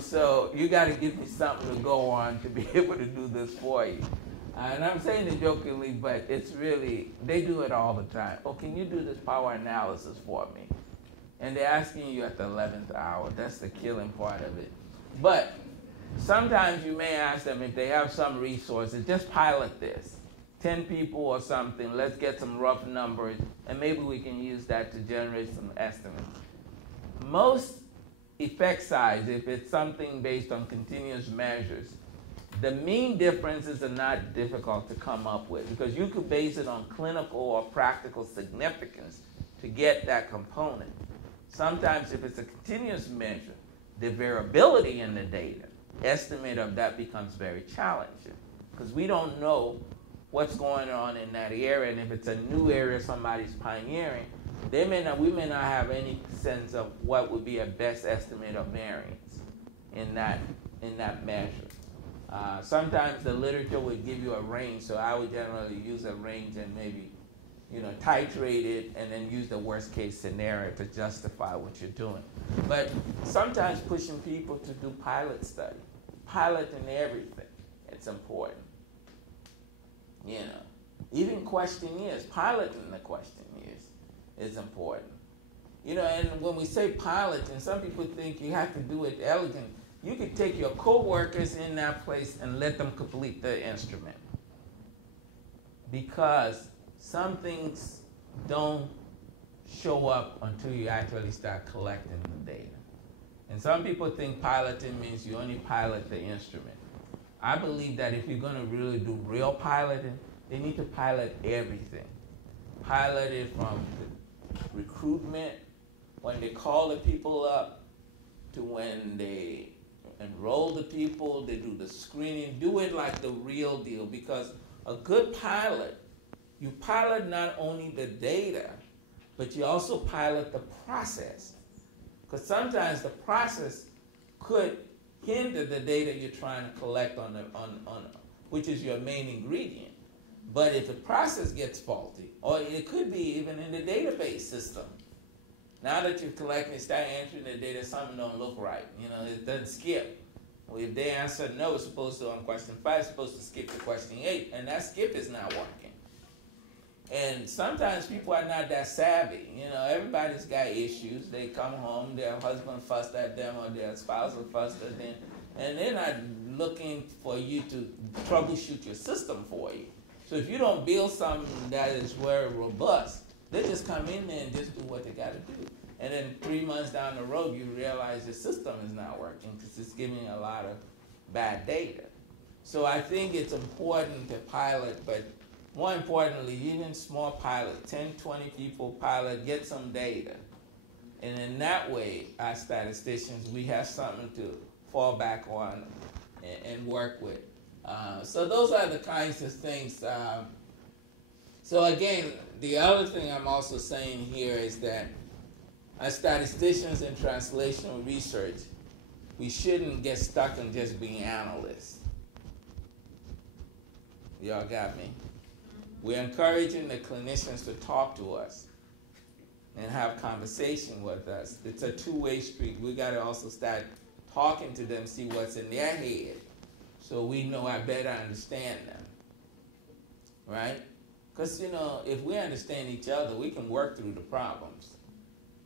So you got to give me something to go on to be able to do this for you. And I'm saying it jokingly, but it's really, they do it all the time. Oh, can you do this power analysis for me? And they're asking you at the 11th hour. That's the killing part of it. But sometimes you may ask them if they have some resources, just pilot this. 10 people or something, let's get some rough numbers, and maybe we can use that to generate some estimates. Most effect size, if it's something based on continuous measures, the mean differences are not difficult to come up with because you could base it on clinical or practical significance to get that component. Sometimes if it's a continuous measure, the variability in the data, estimate of that becomes very challenging because we don't know what's going on in that area, and if it's a new area somebody's pioneering, we may not have any sense of what would be a best estimate of variance in that measure. Sometimes the literature would give you a range, so I would generally use a range and maybe titrate it and then use the worst case scenario to justify what you're doing. But sometimes pushing people to do pilot study, piloting everything, it's important. Even questionnaires, piloting the questionnaires is important. And when we say piloting, some people think you have to do it elegant. You could take your co-workers in that place and let them complete the instrument. Because some things don't show up until you actually start collecting the data. And some people think piloting means you only pilot the instrument. I believe that if you're going to really do real piloting, they need to pilot everything. Pilot it from the recruitment, when they call the people up, to when they enroll the people, they do the screening. Do it like the real deal, because a good pilot, you pilot not only the data, but you also pilot the process. Because sometimes the process could hinder the data you're trying to collect on which is your main ingredient. But if the process gets faulty, or it could be even in the database system, now that you're collecting, start entering the data, something don't look right. It doesn't skip. Well, if they answer no, it's supposed to, on question 5, it's supposed to skip to question 8, and that skip is not working. And sometimes people are not that savvy. Everybody's got issues. They come home, their husband fussed at them, or their spouse will fuss at them, and they're not looking for you to troubleshoot your system for you. So if you don't build something that is very robust, they just come in there and just do what they got to do. And then 3 months down the road, you realize your system is not working because it's giving a lot of bad data. So I think it's important to pilot, but more importantly, even small pilot, 10, 20 people pilot, get some data. And in that way, as statisticians, we have something to fall back on and work with. So those are the kinds of things. So again, the other thing I'm also saying here is that as statisticians in translational research, we shouldn't get stuck on just being analysts. Y'all got me? We're encouraging the clinicians to talk to us and have conversation with us. It's a two-way street. We got to also start talking to them, see what's in their head, so we know I better understand them, right? Because, if we understand each other, we can work through the problems.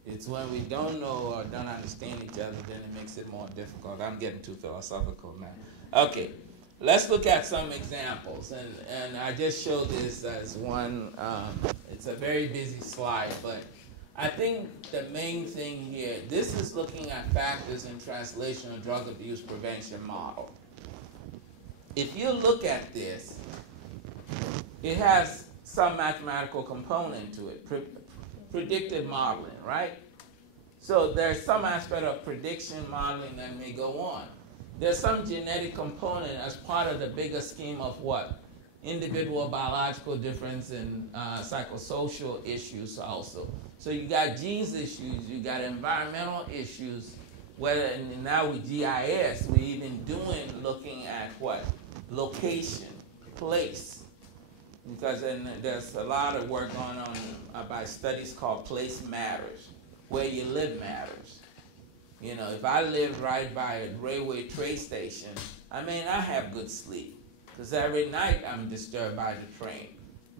It's when we don't know or don't understand each other, then it makes it more difficult. I'm getting too philosophical now. Okay, let's look at some examples. And I just showed this as one, it's a very busy slide, but I think the main thing here, this is looking at factors in translational drug abuse prevention model. If you look at this, it has some mathematical component to it, predictive modeling, right? So there's some aspect of prediction modeling that may go on. There's some genetic component as part of the bigger scheme of what? Individual biological difference and psychosocial issues also. So you got genes issues, you got environmental issues, whether, and now with GIS, we're even looking at what? Location, place. Because there's a lot of work going on by studies called place matters. Where you live matters. You know, if I live right by a railway train station, I may not have good sleep. Because every night I'm disturbed by the train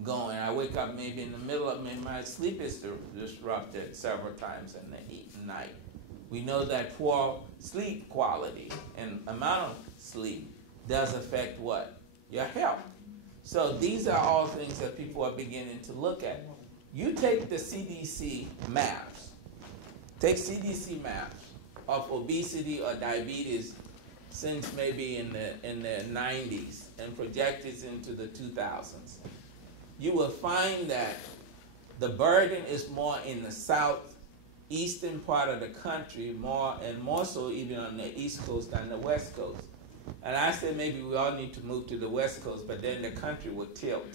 going. I wake up maybe in the middle of my sleep is disrupted several times in the night. We know that poor sleep quality and amount of sleep does affect what? Your health. So these are all things that people are beginning to look at. You take the CDC maps. Take CDC maps of obesity or diabetes since maybe in the 90s and project it into the 2000s. You will find that the burden is more in the southeastern part of the country, more so even on the East Coast than the West Coast. And I said maybe we all need to move to the West Coast, but then the country would tilt.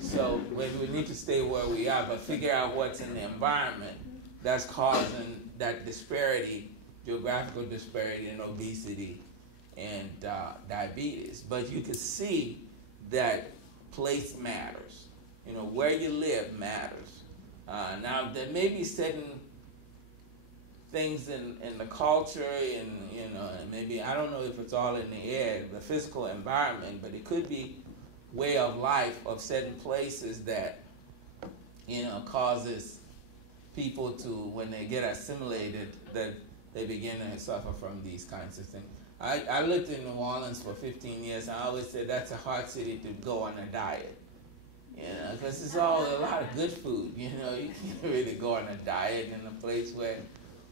So maybe we need to stay where we are, but figure out what's in the environment that's causing that disparity, geographical disparity in obesity and diabetes. But you can see that place matters. You know, where you live matters. Now, there may be certain things in the culture and, you know, and maybe, I don't know if it's all in the air, the physical environment, but it could be way of life of certain places that, you know, causes people to, when they get assimilated, that they begin to suffer from these kinds of things. I lived in New Orleans for 15 years, and I always said that's a hard city to go on a diet. You know, because it's all a lot of good food. You know, you can't really go on a diet in a place where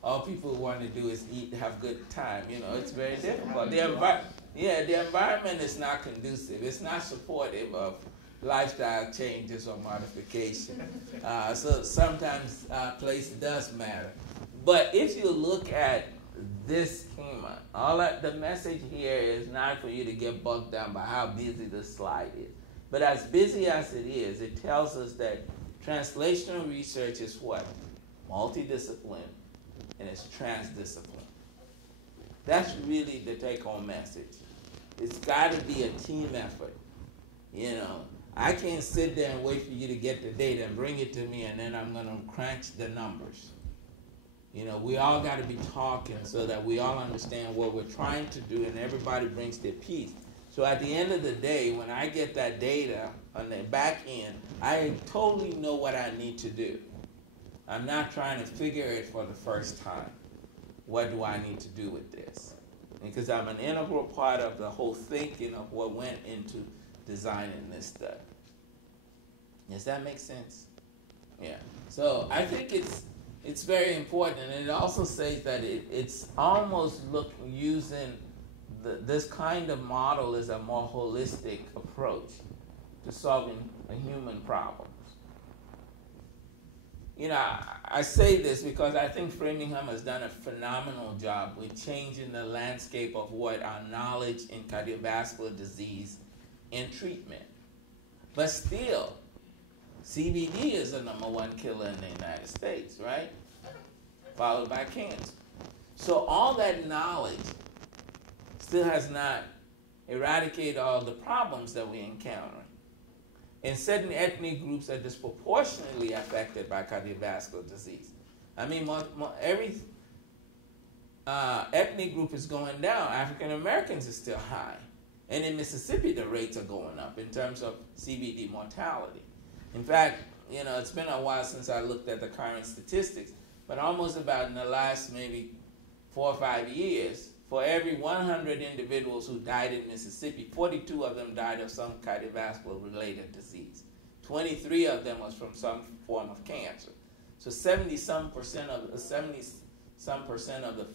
all people want to do is eat, have good time. You know, it's very difficult. The environment is not conducive. It's not supportive of lifestyle changes or modification. So sometimes place does matter. But if you look at this schema, the message here is not for you to get bogged down by how busy the slide is. But as busy as it is, it tells us that translational research is what? Multidiscipline, and it's transdiscipline. That's really the take-home message. It's got to be a team effort. You know, I can't sit there and wait for you to get the data and bring it to me, and then I'm going to crunch the numbers. You know, we all got to be talking so that we all understand what we're trying to do, and everybody brings their piece. So at the end of the day, when I get that data on the back end, I totally know what I need to do. I'm not trying to figure it for the first time. What do I need to do with this? Because I'm an integral part of the whole thinking of what went into designing this study. Does that make sense? Yeah. So I think it's very important, and it also says that it's almost using this kind of model is a more holistic approach to solving a human problems. You know, I say this because I think Framingham has done a phenomenal job with changing the landscape of what our knowledge in cardiovascular disease and treatment. But still, CVD is the #1 killer in the United States, right? Followed by cancer. So all that knowledge still has not eradicated all the problems that we encounter. And certain ethnic groups are disproportionately affected by cardiovascular disease. I mean, every ethnic group is going down. African Americans is still high. And in Mississippi, the rates are going up in terms of CVD mortality. In fact, you know, it's been a while since I looked at the current statistics, but almost about in the last maybe 4 or 5 years, for every 100 individuals who died in Mississippi, 42 of them died of some cardiovascular-related disease. 23 of them was from some form of cancer. So 70-some percent of the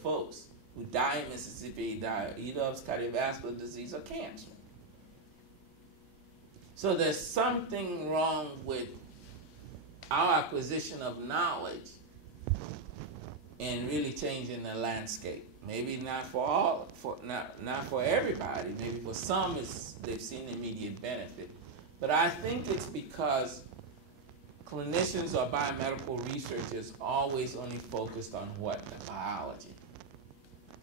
folks who die in Mississippi die either of cardiovascular disease or cancer. So there's something wrong with our acquisition of knowledge and really changing the landscape. Maybe not for all, not for everybody. Maybe for some they've seen immediate benefit. But I think it's because clinicians or biomedical researchers always only focused on what? The biology.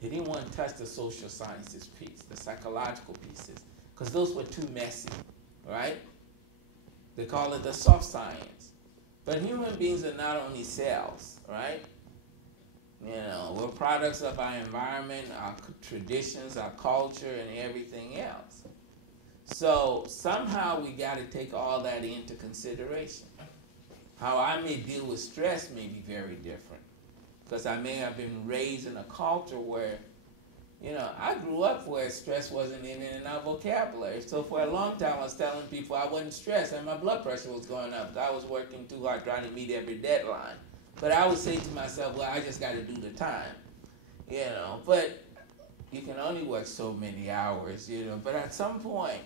They didn't want to touch the social sciences piece, the psychological pieces, because those were too messy, right? They call it the soft science. But human beings are not only cells, right? You know, we're products of our environment, our traditions, our culture, and everything else. So somehow we got to take all that into consideration. How I may deal with stress may be very different, because I may have been raised in a culture where, you know, I grew up where stress wasn't even in our vocabulary. So for a long time I was telling people I wasn't stressed and my blood pressure was going up. I was working too hard trying to meet every deadline. But I would say to myself, well, I just got to do the time, you know. But you can only work so many hours, you know. But at some point,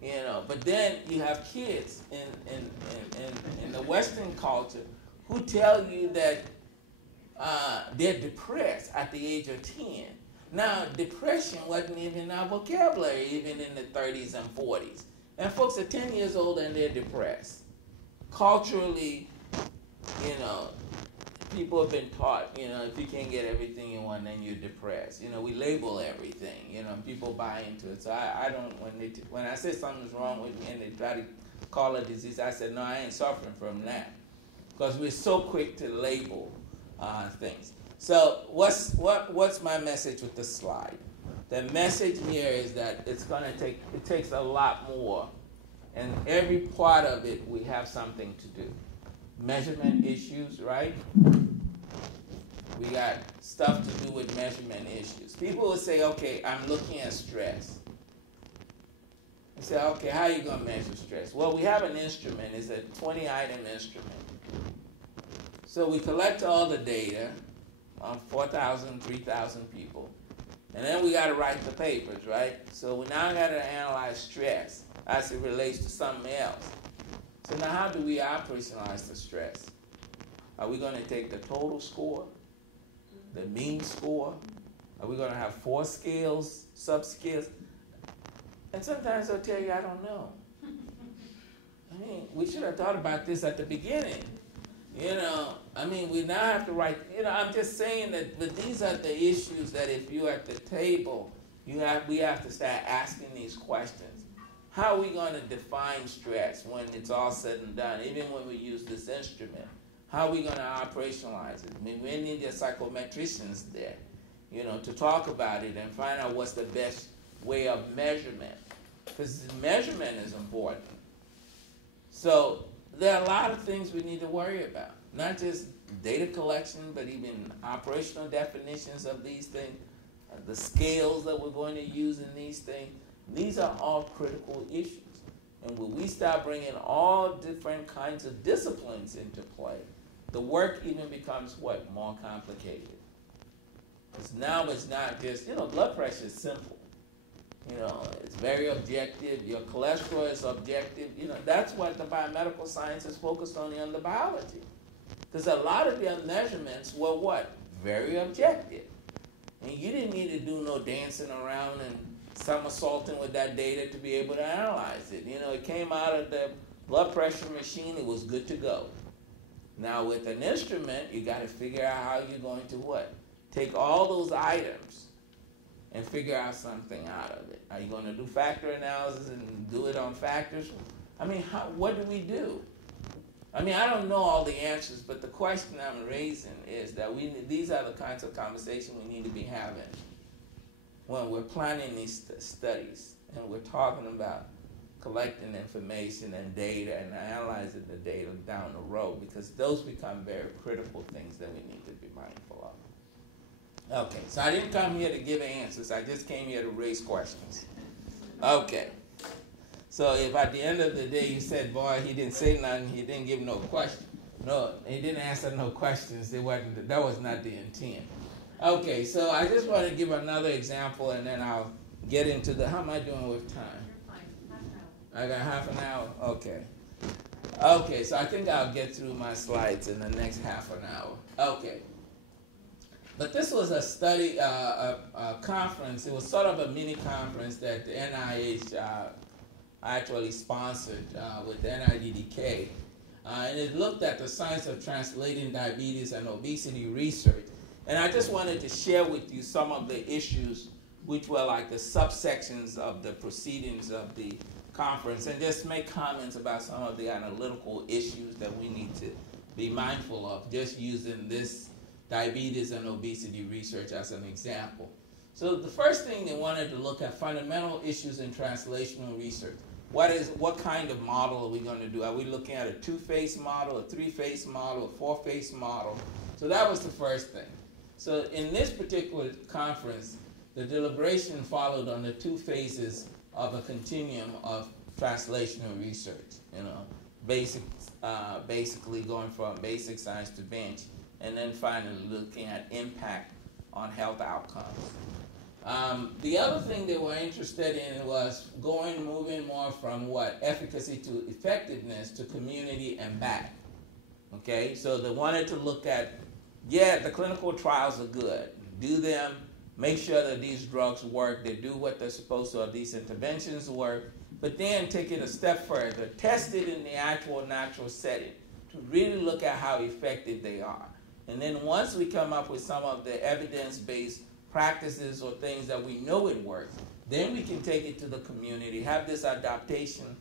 you know, but then you have kids in the Western culture who tell you that they're depressed at the age of 10. Now, depression wasn't even in our vocabulary, even in the 30s and 40s. And folks are 10 years old and they're depressed. Culturally, you know, people have been taught, you know, if you can't get everything you want, then you're depressed. You know, we label everything, you know, people buy into it. So I don't, when I say something's wrong with me and they try to call it disease, I said, no, I ain't suffering from that. Because we're so quick to label things. So what's my message with this slide? The message here is that it takes a lot more. And every part of it, we have something to do. Measurement issues, right? We got stuff to do with measurement issues. People will say, okay, I'm looking at stress. You say, okay, how are you going to measure stress? Well, we have an instrument. It's a 20-item instrument. So we collect all the data on 4,000, 3,000 people. And then we got to write the papers, right? So we now got to analyze stress as it relates to something else. So now how do we operationalize the stress? Are we going to take the total score, the mean score? Are we going to have 4 scales, sub-scales? And sometimes they'll tell you, I don't know. I mean, we should have thought about this at the beginning. You know, I mean, we now have to write, you know, I'm just saying that, but these are the issues that if you're at the table, we have to start asking these questions. How are we going to define stress when it's all said and done, even when we use this instrument? How are we going to operationalize it? I mean, we need the psychometricians there, you know, to talk about it and find out what's the best way of measurement. Because measurement is important. So there are a lot of things we need to worry about. Not just data collection, but even operational definitions of these things, the scales that we're going to use in these things. These are all critical issues. And when we start bringing all different kinds of disciplines into play, the work even becomes what? More complicated. Because now it's not just, you know, blood pressure is simple. You know, it's very objective. Your cholesterol is objective. You know, that's what the biomedical science is focused on in the biology. Because a lot of their measurements were what? Very objective. And you didn't need to do no dancing around and somersaulting with that data to be able to analyze it. You know, it came out of the blood pressure machine. It was good to go. Now with an instrument, you got to figure out how you're going to what? Take all those items and figure out something out of it. Are you going to do factor analysis and do it on factors? I mean, what do we do? I mean, I don't know all the answers, but the question I'm raising is that these are the kinds of conversations we need to be having when we're planning these studies and we're talking about collecting information and data and analyzing the data down the road, because those become very critical things that we need to be mindful of. Okay, so I didn't come here to give answers. I just came here to raise questions. Okay. So if at the end of the day you said, boy, he didn't say nothing, he didn't give no question. No, he didn't answer no questions. That was not the intent. Okay, so I just want to give another example, and then I'll get into the, how am I doing with time? You're fine. I got half an hour? Okay. Okay, so I think I'll get through my slides in the next half an hour. Okay. But this was a study, a conference. It was sort of a mini conference that the NIH actually sponsored with the NIDDK. And it looked at the science of translating diabetes and obesity research. And I just wanted to share with you some of the issues which were like the subsections of the proceedings of the conference, and just make comments about some of the analytical issues that we need to be mindful of, just using this diabetes and obesity research as an example. So the first thing they wanted to look at, fundamental issues in translational research. What kind of model are we going to do? Are we looking at a two-phase model, a three-phase model, a four-phase model? So that was the first thing. So in this particular conference, the deliberation followed on the two phases of a continuum of translational research. You know, basically going from basic science to bench, and then finally looking at impact on health outcomes. The other thing they were interested in was moving more from efficacy to effectiveness to community and back. Okay, so they wanted to look at, the clinical trials are good. Do them, make sure that these drugs work, they do what they're supposed to, or these interventions work, but then take it a step further, test it in the actual natural setting to really look at how effective they are. And then once we come up with some of the evidence-based practices or things that we know it works, then we can take it to the community, have this adaptation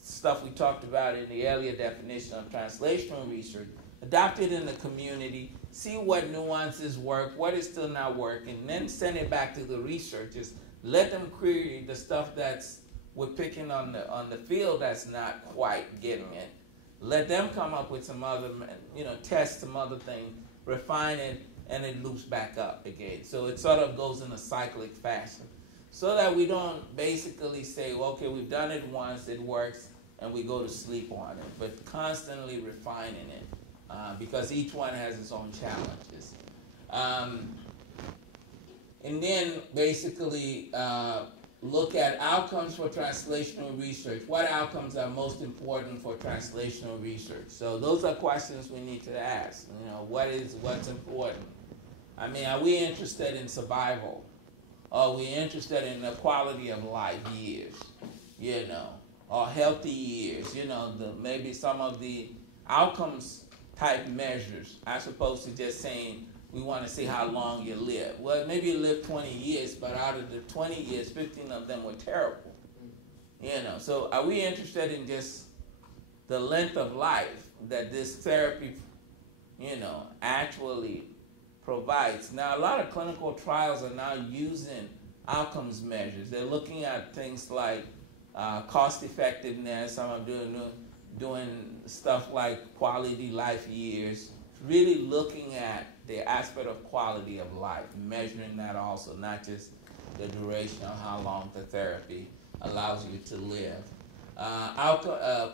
stuff we talked about in the earlier definition of translational research, adopt it in the community, see what nuances work, what is still not working, and then send it back to the researchers, let them query the stuff we're picking on the field that's not quite getting it. Let them come up with some other, test some other thing, refine it, and it loops back up again. So it sort of goes in a cyclic fashion, so that we don't basically say, well, okay, we've done it once, it works, and we go to sleep on it, but constantly refining it, because each one has its own challenges. And then basically look at outcomes for translational research. What outcomes are most important for translational research? So those are questions we need to ask. What's important? I mean, are we interested in survival? Are we interested in the quality of life years? Or healthy years? Maybe some of the outcomes type measures, as opposed to just saying we want to see how long you live. Well, maybe you live 20 years, but out of the 20 years, 15 of them were terrible. So are we interested in just the length of life that this therapy, actually provides? Now, a lot of clinical trials are now using outcomes measures. They're looking at things like cost effectiveness. Some are doing stuff like quality life years, really looking at the aspect of quality of life, measuring that also, not just the duration of how long the therapy allows you to live.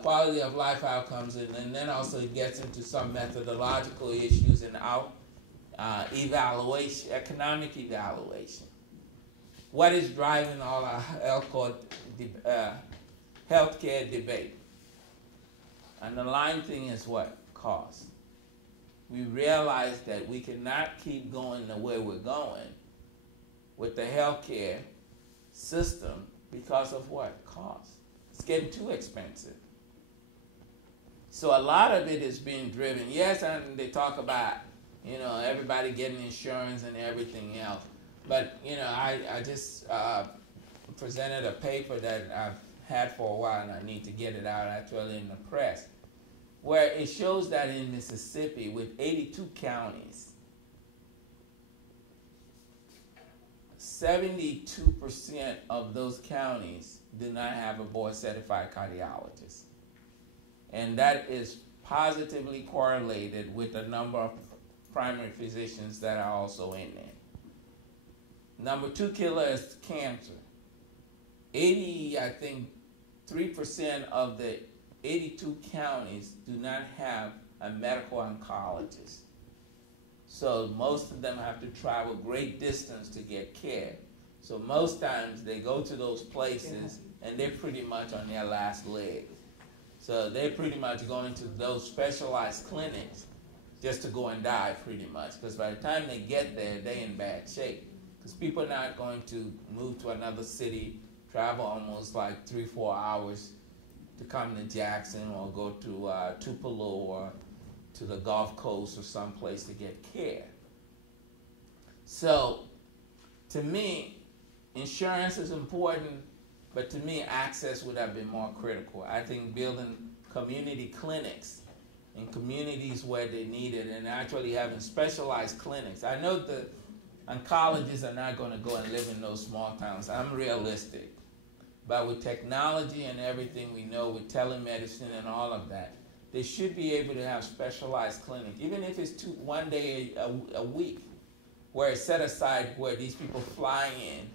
Quality of life outcomes, and then also it gets into some methodological issues and evaluation, economic evaluation. What is driving all our healthcare debate? And the line thing is what? Cost. We realize that we cannot keep going the way we're going with the healthcare system because of what? Cost. It's getting too expensive. So a lot of it is being driven. Yes, and they talk about, everybody getting insurance and everything else. But, I just presented a paper that I've had for a while, and I need to get it out actually in the press, where it shows that in Mississippi, with 82 counties, 72% of those counties do not have a board-certified cardiologist. And that is positively correlated with the number of primary physicians that are also in there. Number 2 killer is cancer. 3% of the 82 counties do not have a medical oncologist. So most of them have to travel great distance to get care. So most times they go to those places and they're pretty much on their last leg. So they're pretty much going to those specialized clinics just to go and die pretty much. Because by the time they get there, they're in bad shape. Because people are not going to move to another city, travel almost like 3-4 hours to come to Jackson or go to Tupelo or to the Gulf Coast or someplace to get care. So to me, insurance is important, but to me, access would have been more critical. I think building community clinics in communities where they need it and actually having specialized clinics. I know the oncologists are not going to go and live in those small towns. I'm realistic. But with technology and everything we know, with telemedicine and all of that, they should be able to have specialized clinics, even if it's one day a week, where it's set aside where these people fly in,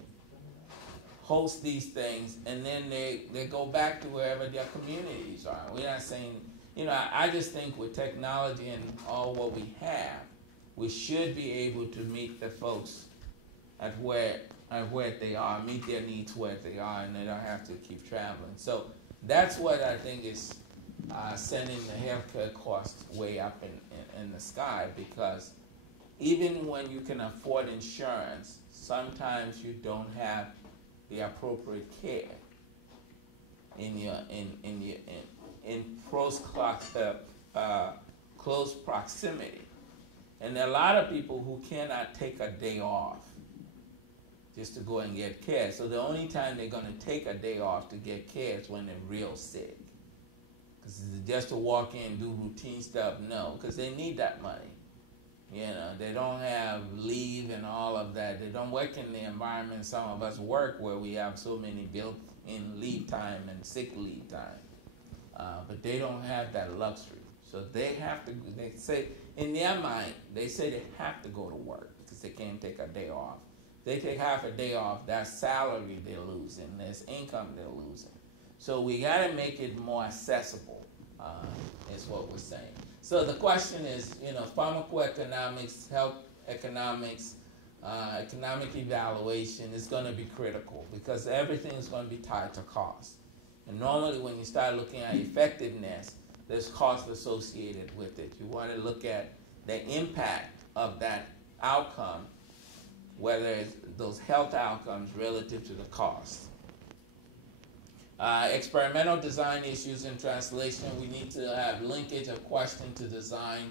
host these things, and then they go back to wherever their communities are. We're not saying, I just think with technology and all what we have, we should be able to meet the folks at where they are, meet their needs where they are, and they don't have to keep traveling. So that's what I think is sending the healthcare costs way up in the sky, because even when you can afford insurance, sometimes you don't have the appropriate care in close proximity. And there are a lot of people who cannot take a day off just to go and get care. So the only time they're going to take a day off to get care is when they're real sick. Because just to walk in and do routine stuff, no, because they need that money. They don't have leave and all of that. They don't work in the environment some of us work, where we have so many built-in leave time and sick leave time. But they don't have that luxury. So they have to, they say, in their mind, they say they have to go to work because they can't take a day off. They take half a day off, that's salary they're losing, there's income they're losing. So we got to make it more accessible, is what we're saying. So the question is, pharmacoeconomics, health economics, economic evaluation is going to be critical, because everything is going to be tied to cost. And normally when you start looking at effectiveness, there's cost associated with it. You want to look at the impact of that outcome, whether it's those health outcomes relative to the cost. Experimental design issues in translation. We need to have linkage of question to design.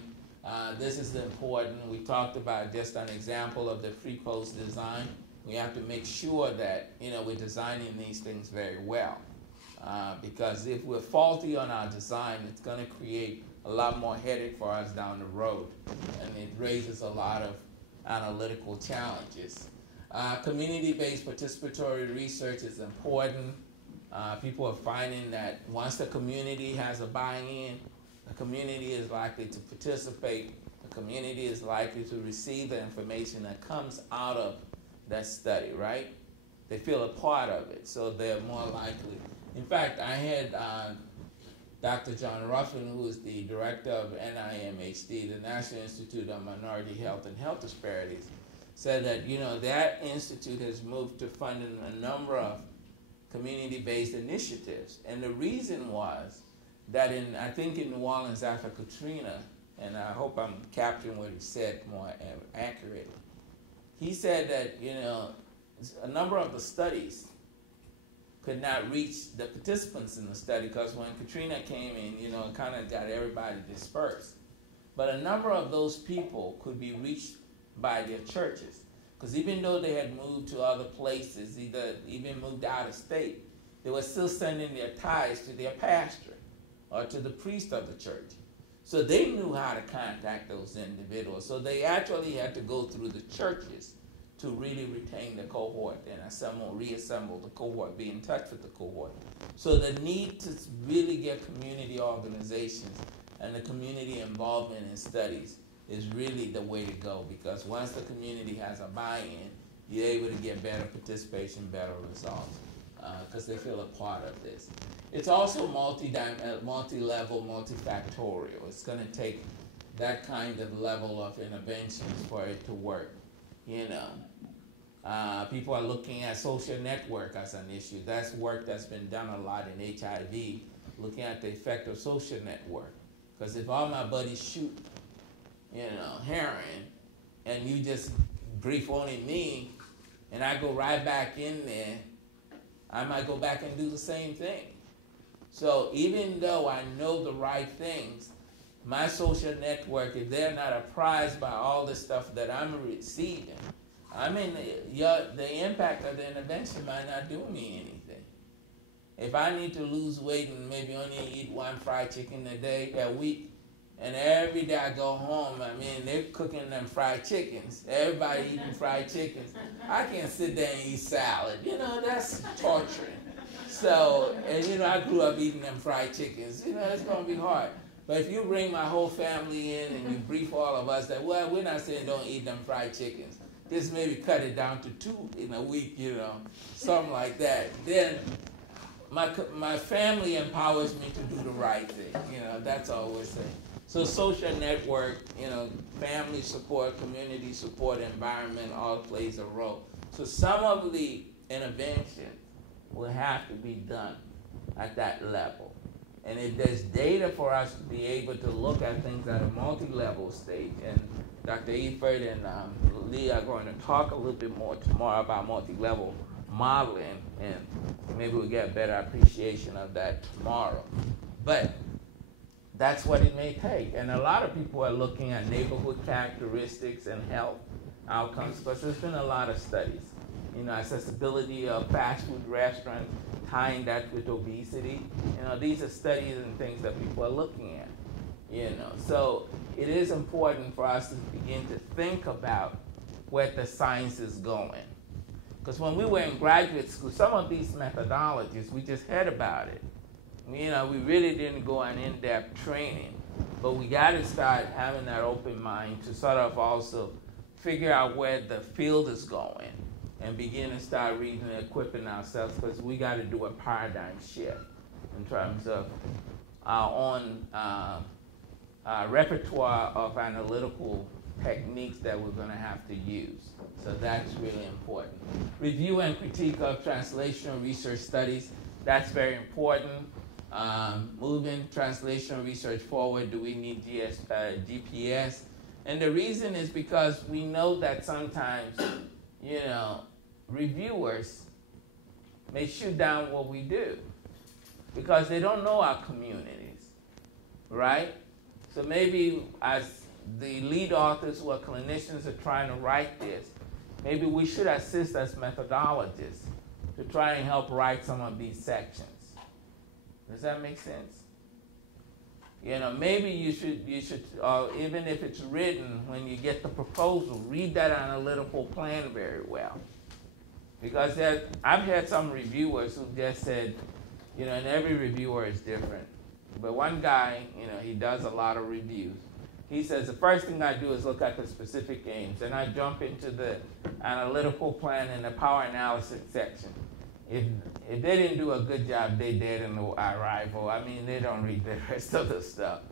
This is important. We talked about just an example of the pre-post design. We have to make sure that we're designing these things very well. Because if we're faulty on our design, it's going to create a lot more headache for us down the road, and it raises a lot of analytical challenges. Community-based participatory research is important. People are finding that once the community has a buy-in, the community is likely to participate, the community is likely to receive the information that comes out of that study, right? They feel a part of it, so they're more likely. In fact, I had Dr. John Ruffin, who is the director of NIMHD, the National Institute on Minority Health and Health Disparities, said that that institute has moved to funding a number of community-based initiatives. And the reason was that I think in New Orleans after Katrina, and I hope I'm capturing what he said more accurately, he said that a number of the studies could not reach the participants in the study, because when Katrina came in, it kind of got everybody dispersed. But a number of those people could be reached by their churches, because even though they had moved to other places, even moved out of state, they were still sending their tithes to their pastor or to the priest of the church. So they knew how to contact those individuals. So they actually had to go through the churches to really retain the cohort and reassemble the cohort, be in touch with the cohort. So the need to really get community organizations and the community involvement in studies is really the way to go, because once the community has a buy-in, you're able to get better participation, better results, because they feel a part of this. It's also multi-level, multifactorial. It's going to take that kind of level of interventions for it to work, you know. People are looking at social network as an issue. That's work that's been done a lot in HIV, looking at the effect of social network. Because if all my buddies shoot, you know, heroin, and you just brief only me, and I go right back in there, I might go back and do the same thing. So even though I know the right things, my social network, if they're not apprised by all the stuff that I'm receiving, I mean, the impact of the intervention might not do me anything. If I need to lose weight and maybe only eat one fried chicken a week, and every day I go home, I mean, they're cooking them fried chickens. Everybody eating fried chickens. I can't sit there and eat salad. You know, that's torturing. So, and you know, I grew up eating them fried chickens. You know, it's going to be hard. But if you bring my whole family in and you brief all of us that, well, we're not saying don't eat them fried chickens. Just maybe cut it down to 2 in a week, you know, something like that. Then my family empowers me to do the right thing. You know, that's all we're saying. So social network, you know, family support, community support, environment all plays a role. So some of the intervention will have to be done at that level. And if there's data for us to be able to look at things at a multi-level stage, and Dr. Efert and Lee are going to talk a little bit more tomorrow about multi-level modeling, and maybe we'll get a better appreciation of that tomorrow. But that's what it may take. And a lot of people are looking at neighborhood characteristics and health outcomes, because there's been a lot of studies. You know, accessibility of fast food restaurants, tying that with obesity. You know, these are studies and things that people are looking at. You know, so it is important for us to begin to think about where the science is going. Because when we were in graduate school, some of these methodologies, we just heard about it. You know, we really didn't go on in-depth training, but we got to start having that open mind to sort of also figure out where the field is going and begin to start reading and equipping ourselves, because we got to do a paradigm shift in terms of our own repertoire of analytical techniques that we're going to have to use. So that's really important. Review and critique of translational research studies, that's very important. Moving translational research forward, do we need GPS? And the reason is because we know that sometimes, you know, reviewers may shoot down what we do because they don't know our communities, right? So maybe as the lead authors who are clinicians are trying to write this, maybe we should assist as methodologists to try and help write some of these sections. Does that make sense? You know, maybe you should, even if it's written, when you get the proposal, read that analytical plan very well. Because I've had some reviewers who just said, you know, and every reviewer is different. But one guy, you know, he does a lot of reviews. He says, the first thing I do is look at the specific aims, and I jump into the analytical plan and the power analysis section. If they didn't do a good job, they dead in the arrival. I mean, they don't read the rest of the stuff.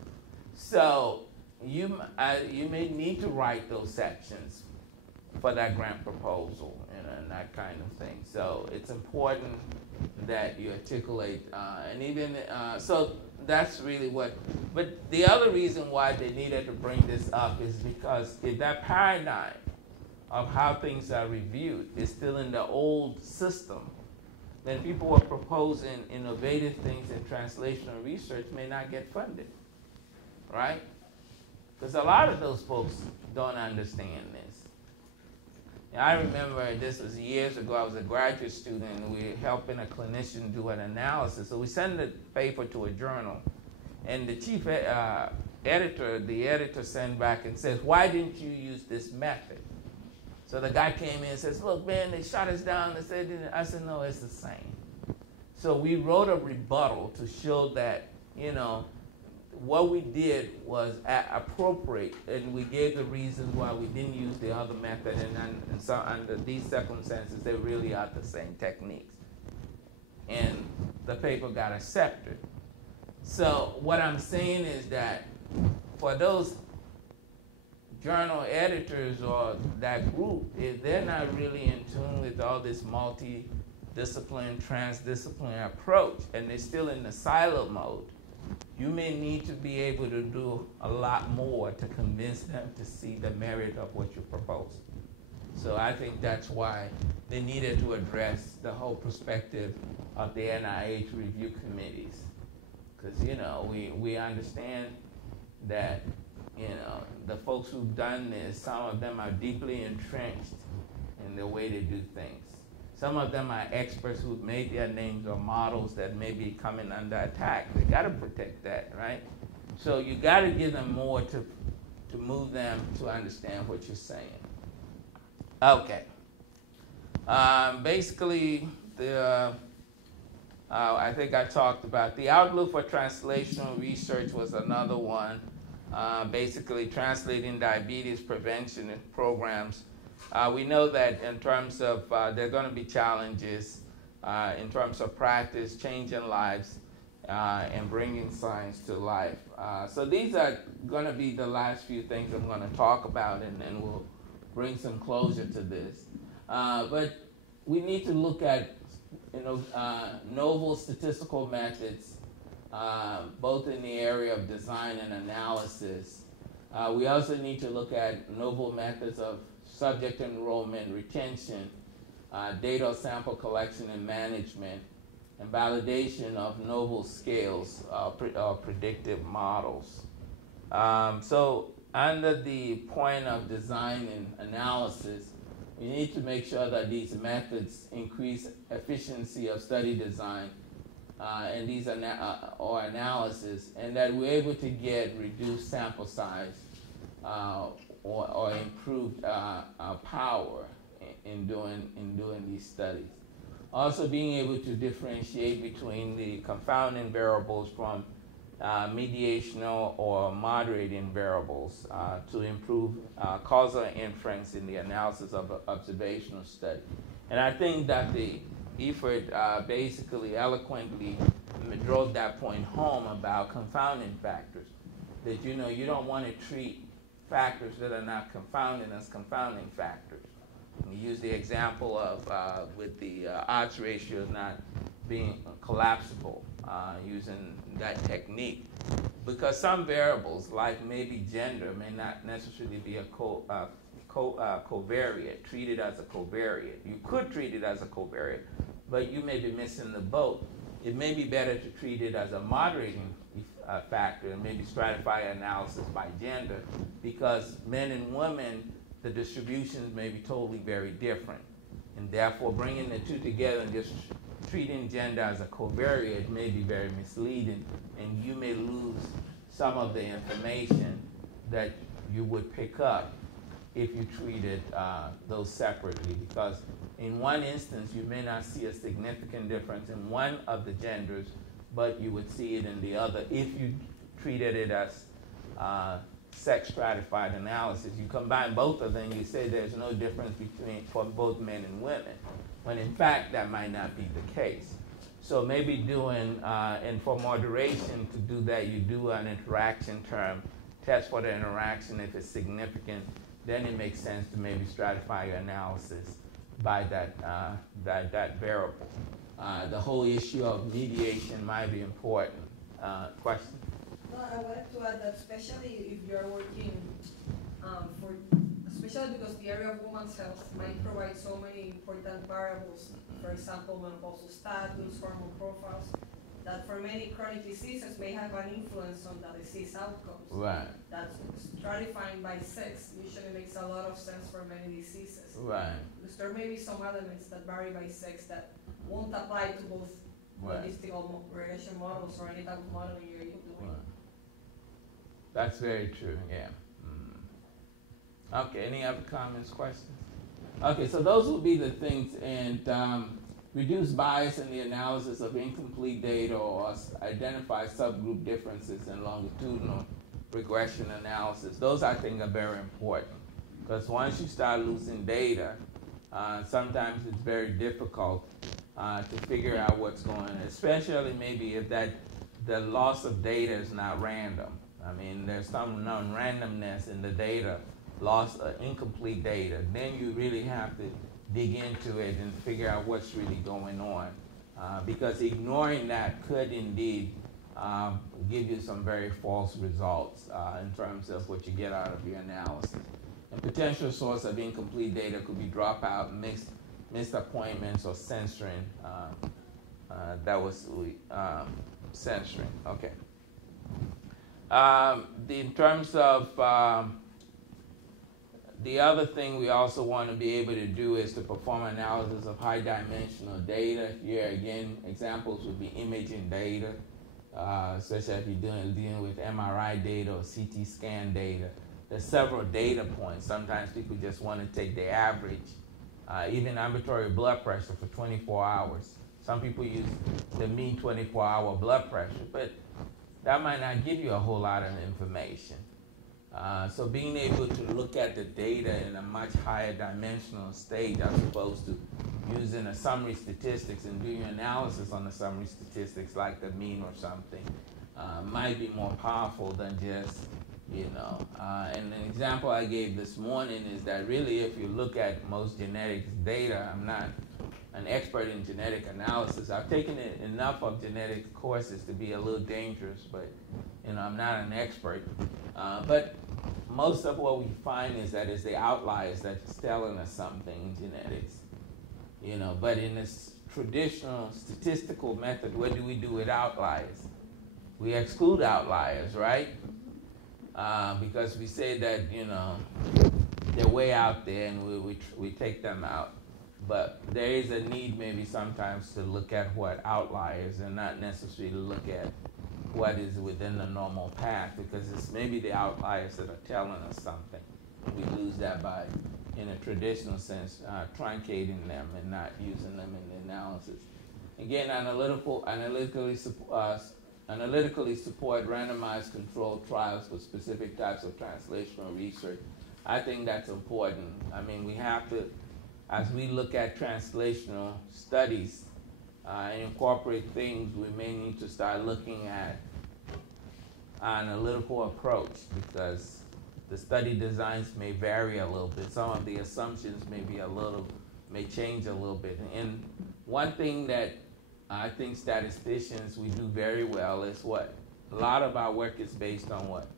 So you may need to write those sections for that grant proposal, you know, and that kind of thing. So it's important that you articulate, and even, so that's really what, but the other reason why they needed to bring this up is because if that paradigm of how things are reviewed is still in the old system, then people who are proposing innovative things in translational research may not get funded, right? Because a lot of those folks don't understand this. And I remember this was years ago, I was a graduate student, and we were helping a clinician do an analysis. So we send the paper to a journal, and the chief editor, the editor sent back and says, why didn't you use this method? So the guy came in and says, look, man, they shot us down. They said, I said, no, it's the same. So we wrote a rebuttal to show that, you know, what we did was appropriate, and we gave the reasons why we didn't use the other method, and so under these circumstances, they really are the same techniques. And the paper got accepted. So what I'm saying is that for those journal editors or that group, if they're not really in tune with all this multi-discipline, transdisciplinary approach, and they're still in the silo mode, you may need to be able to do a lot more to convince them to see the merit of what you propose. So I think that's why they needed to address the whole perspective of the NIH review committees. Because, you know, we understand that, you know, the folks who've done this, some of them are deeply entrenched in the way they do things. Some of them are experts who've made their names or models that may be coming under attack. They gotta protect that, right? So you gotta give them more to move them to understand what you're saying. Okay. Basically, I think I talked about the outlook for translational research was another one. Basically translating diabetes prevention programs. We know that in terms of, there are going to be challenges in terms of practice, changing lives, and bringing science to life. So these are going to be the last few things I'm going to talk about, and then we'll bring some closure to this. But we need to look at, you know, novel statistical methods, both in the area of design and analysis. We also need to look at novel methods of subject enrollment, retention, data sample collection and management, and validation of novel scales or predictive models. So under the point of design and analysis, we need to make sure that these methods increase efficiency of study design and these or analysis, and that we're able to get reduced sample size or improved power in doing these studies. Also being able to differentiate between the confounding variables from mediational or moderating variables to improve causal inference in the analysis of observational study. And I think that the effort basically eloquently drove that point home about confounding factors. That, you know, you don't want to treat factors that are not confounding as confounding factors. We use the example of with the odds ratio not being collapsible using that technique, because some variables, like maybe gender, may not necessarily be a covariate, treated as a covariate. You could treat it as a covariate, but you may be missing the boat. It may be better to treat it as a moderating factor and maybe stratify analysis by gender, because men and women, the distributions may be totally very different. And therefore bringing the two together and just treating gender as a covariate may be very misleading, and you may lose some of the information that you would pick up if you treated those separately, because in one instance you may not see a significant difference in one of the genders, but you would see it in the other if you treated it as sex stratified analysis. You combine both of them, you say there's no difference for both men and women, when in fact that might not be the case. So maybe doing, and for moderation to do that, you do an interaction term, test for the interaction. If it's significant, then it makes sense to maybe stratify your analysis by that variable. The whole issue of mediation might be important. Question? No, I wanted to add that especially if you're working especially because the area of women's health might provide so many important variables, for example, menopausal status, hormone profiles, that for many chronic diseases may have an influence on the disease outcomes. Right. That stratifying by sex usually makes a lot of sense for many diseases. Right. Because there may be some elements that vary by sex that won't apply to both statistical regression models or any type of modeling you're doing. Right. That's very true, yeah. Okay, any other comments, questions? Okay, so those will be the things, and reduce bias in the analysis of incomplete data or identify subgroup differences in longitudinal regression analysis. Those I think are very important, because once you start losing data, sometimes it's very difficult to figure out what's going on, especially maybe if the loss of data is not random. I mean, there's some non-randomness in the data, loss of incomplete data. Then you really have to dig into it and figure out what's really going on, because ignoring that could indeed give you some very false results in terms of what you get out of your analysis. A potential source of incomplete data could be dropout, missed appointments, or censoring. That was censoring. Okay. In terms of the other thing we also want to be able to do is to perform analysis of high dimensional data. Here again, examples would be imaging data, especially if you're dealing with MRI data or CT scan data. There's several data points. Sometimes people just want to take the average, even ambulatory blood pressure for 24 hours. Some people use the mean 24-hour blood pressure, but that might not give you a whole lot of information. So being able to look at the data in a much higher dimensional stage as opposed to using a summary statistics and doing analysis on the summary statistics like the mean or something might be more powerful than just, and an example I gave this morning is that really if you look at most genetics data, I'm not an expert in genetic analysis. I've taken enough of genetic courses to be a little dangerous, but I'm not an expert. But most of what we find is that it's the outliers that's telling us something in genetics. But in this traditional statistical method, what do we do with outliers? We exclude outliers, right? Because we say that, they're way out there and we take them out. But there is a need maybe sometimes to look at what outliers and not necessarily look at what is within the normal path, because it's maybe the outliers that are telling us something. We lose that by, in a traditional sense, truncating them and not using them in the analysis. Again, analytically support randomized controlled trials for specific types of translational research. I think that's important. I mean, we have to, as we look at translational studies and incorporate things, we may need to start looking at an analytical approach, because the study designs may vary a little bit. Some of the assumptions may change a little bit. And one thing that I think statisticians, we do very well is what? A lot of our work is based on what?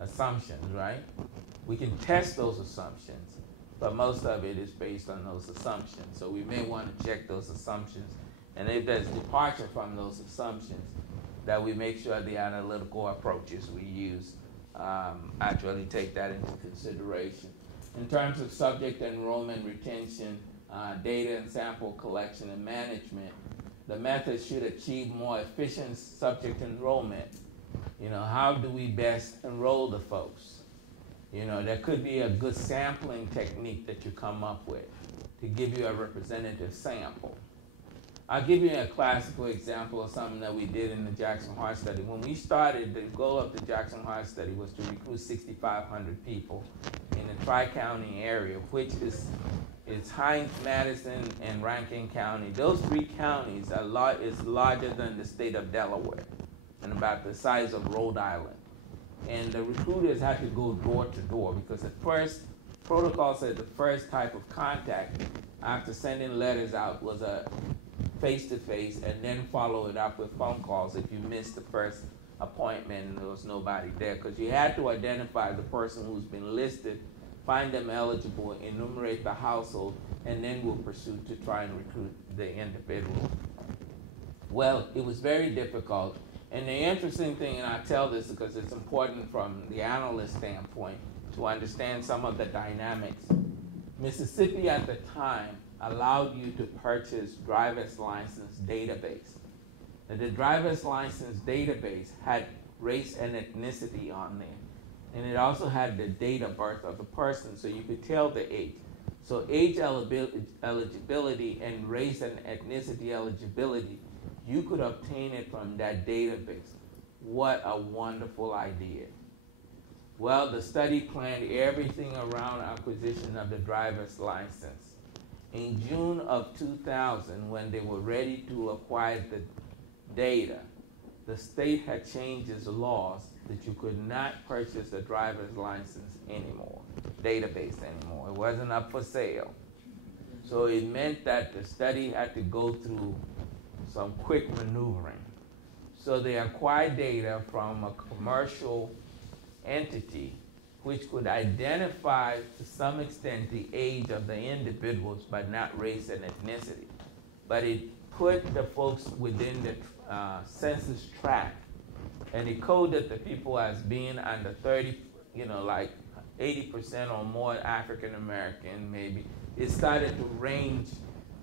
Assumptions, right? We can test those assumptions, but most of it is based on those assumptions. So we may want to check those assumptions. And if there's departure from those assumptions, that we make sure the analytical approaches we use actually take that into consideration. In terms of subject enrollment, retention, data and sample collection and management, the method should achieve more efficient subject enrollment. How do we best enroll the folks? There could be a good sampling technique that you come up with to give you a representative sample. I'll give you a classical example of something that we did in the Jackson Heart Study. When we started, the goal of the Jackson Heart Study was to recruit 6,500 people in the Tri-County area, which is Hinds, Madison, and Rankin County. Those three counties is larger than the state of Delaware and about the size of Rhode Island. And the recruiters had to go door to door, because the first protocol said the first type of contact after sending letters out was a face-to-face, and then follow it up with phone calls if you missed the first appointment and there was nobody there, because you had to identify the person who's been listed, find them eligible, enumerate the household, and then we'll pursue to try and recruit the individual. Well, it was very difficult. And the interesting thing, and I tell this because it's important from the analyst standpoint to understand some of the dynamics. Mississippi at the time allowed you to purchase driver's license database. Now, the driver's license database had race and ethnicity on there. And it also had the date of birth of the person, so you could tell the age. So age eligibility and race and ethnicity eligibility, you could obtain it from that database. What a wonderful idea. Well, the study planned everything around acquisition of the driver's license. In June of 2000, when they were ready to acquire the data, the state had changed its laws that you could not purchase a driver's license anymore, database anymore. It wasn't up for sale. So it meant that the study had to go through some quick maneuvering. So they acquired data from a commercial entity which could identify to some extent the age of the individuals, but not race and ethnicity. But it put the folks within the census tract, and it coded the people as being under 30, like 80% or more African American, maybe. It started to range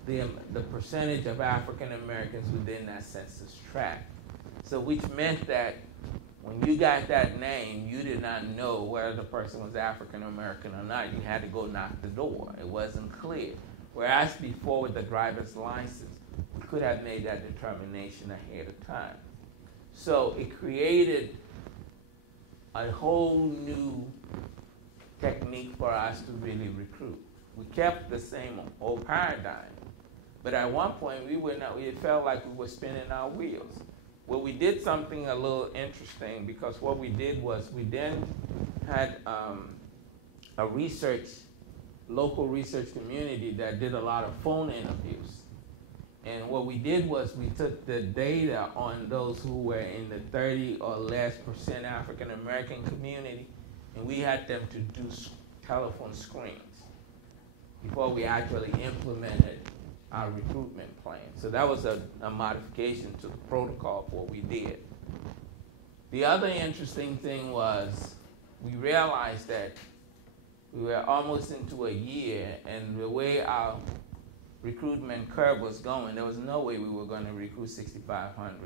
the percentage of African Americans within that census tract. So which meant that when you got that name, you did not know whether the person was African American or not. You had to go knock the door. It wasn't clear. Whereas before with the driver's license, we could have made that determination ahead of time. So it created a whole new technique for us to really recruit. We kept the same old paradigm, but at one point it felt like we were spinning our wheels. Well, we did something a little interesting, because what we did was we then had a local research community that did a lot of phone interviews. And what we did was we took the data on those who were in the 30 or less % African American community, and we had them to do telephone screens before we actually implemented our recruitment plan. So that was a modification to the protocol for what we did. The other interesting thing was we realized that we were almost into a year, and the way our recruitment curve was going, there was no way we were going to recruit 6,500.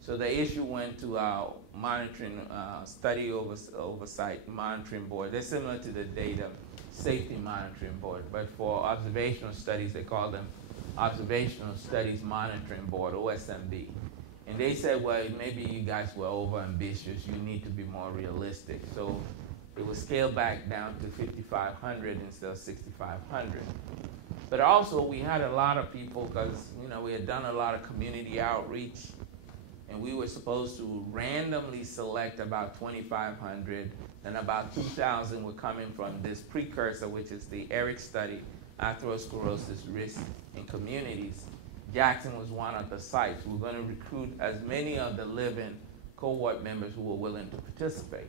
So the issue went to our monitoring, study oversight monitoring board. They're similar to the data safety monitoring board, but for observational studies, they call them Observational Studies Monitoring Board, OSMB. And they said, well, maybe you guys were over ambitious. You need to be more realistic. So it was scaled back down to 5,500 instead of 6,500. But also we had a lot of people, because we had done a lot of community outreach, and we were supposed to randomly select about 2,500, and about 2,000 were coming from this precursor, which is the ERIC study, atherosclerosis risk in communities. Jackson was one of the sites. We were going to recruit as many of the living cohort members who were willing to participate.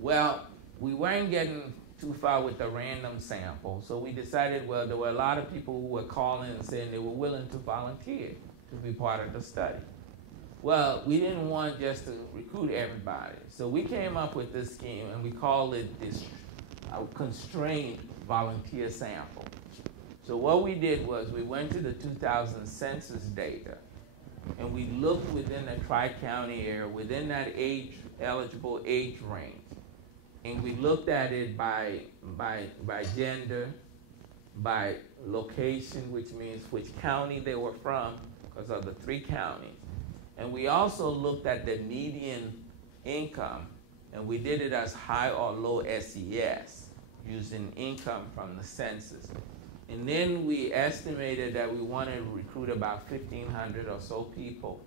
Well, we weren't getting too far with the random sample, so we decided, well, there were a lot of people who were calling and saying they were willing to volunteer to be part of the study. Well, we didn't want just to recruit everybody, so we came up with this scheme, and we called it this constrained volunteer sample. So what we did was we went to the 2000 census data, and we looked within the Tri-County area, within that eligible age range, and we looked at it by gender, by location, which means which county they were from, because of the 3 counties. And we also looked at the median income, and we did it as high or low SES, using income from the census. And then we estimated that we wanted to recruit about 1,500 or so people.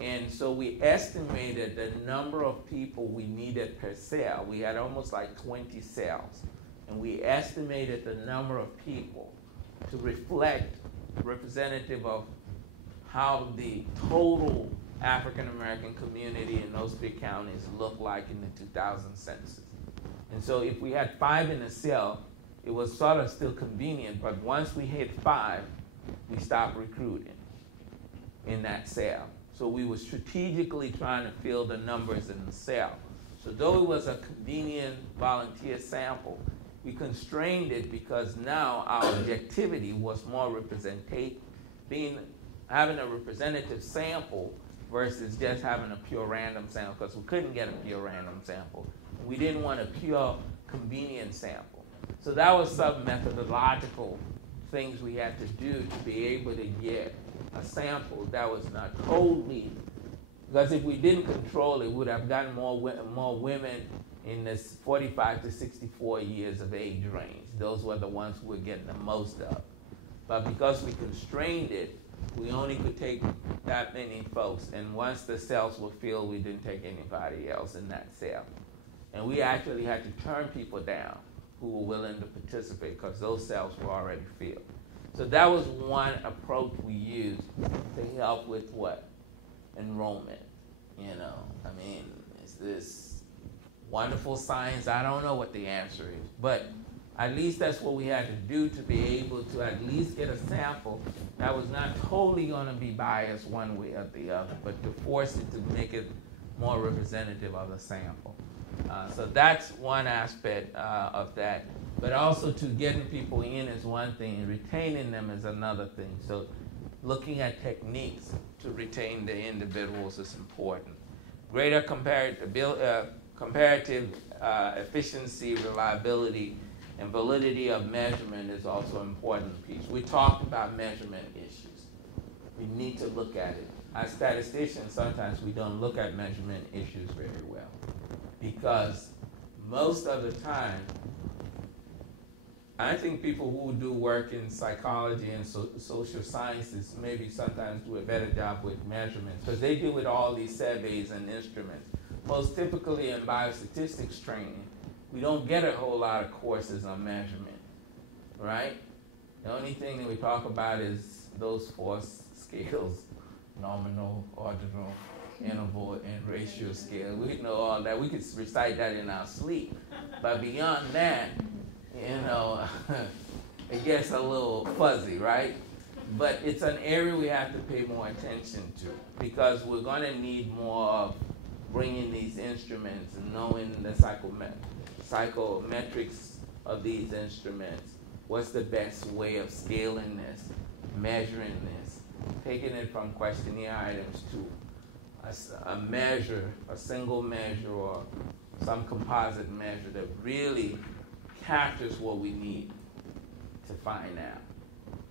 And so we estimated the number of people we needed per cell. We had almost like 20 cells. And we estimated the number of people to reflect representative of how the total African American community in those 3 counties looked like in the 2000 census. And so if we had 5 in a cell, it was sort of still convenient, but once we hit 5, we stopped recruiting in that cell. So we were strategically trying to fill the numbers in the cell. So though it was a convenient volunteer sample, we constrained it because now our objectivity was more having a representative sample versus just having a pure random sample, because we couldn't get a pure random sample. We didn't want a pure convenient sample. So that was some methodological things we had to do to be able to get a sample that was not totally, because if we didn't control it, we would have gotten more women in this 45 to 64 years of age range. Those were the ones we were getting the most of. But because we constrained it, we only could take that many folks. And once the cells were filled, we didn't take anybody else in that cell. And we actually had to turn people down who were willing to participate because those cells were already filled. So that was one approach we used to help with what? Enrollment. You know, I mean, is this wonderful science? I don't know what the answer is, but at least that's what we had to do to be able to at least get a sample that was not totally going to be biased one way or the other, but to force it to make it more representative of the sample. So that's one aspect of that. But also to getting people in is one thing, retaining them is another thing. So looking at techniques to retain the individuals is important. Greater comparative efficiency, reliability, and validity of measurement is also an important piece. We talked about measurement issues. We need to look at it. As statisticians, sometimes we don't look at measurement issues very well because most of the time, I think people who do work in psychology and social sciences maybe sometimes do a better job with measurements because they deal with all these surveys and instruments. Most typically in biostatistics training, we don't get a whole lot of courses on measurement, right? The only thing that we talk about is those 4 scales, nominal, ordinal, interval, and ratio scale. We know all that. We could recite that in our sleep. But beyond that, you know, it gets a little fuzzy, right? But it's an area we have to pay more attention to because we're going to need more of bringing these instruments and knowing the psychometrics of these instruments. What's the best way of scaling this, measuring this, taking it from questionnaire items to a measure, a single measure or some composite measure that really captures what we need to find out.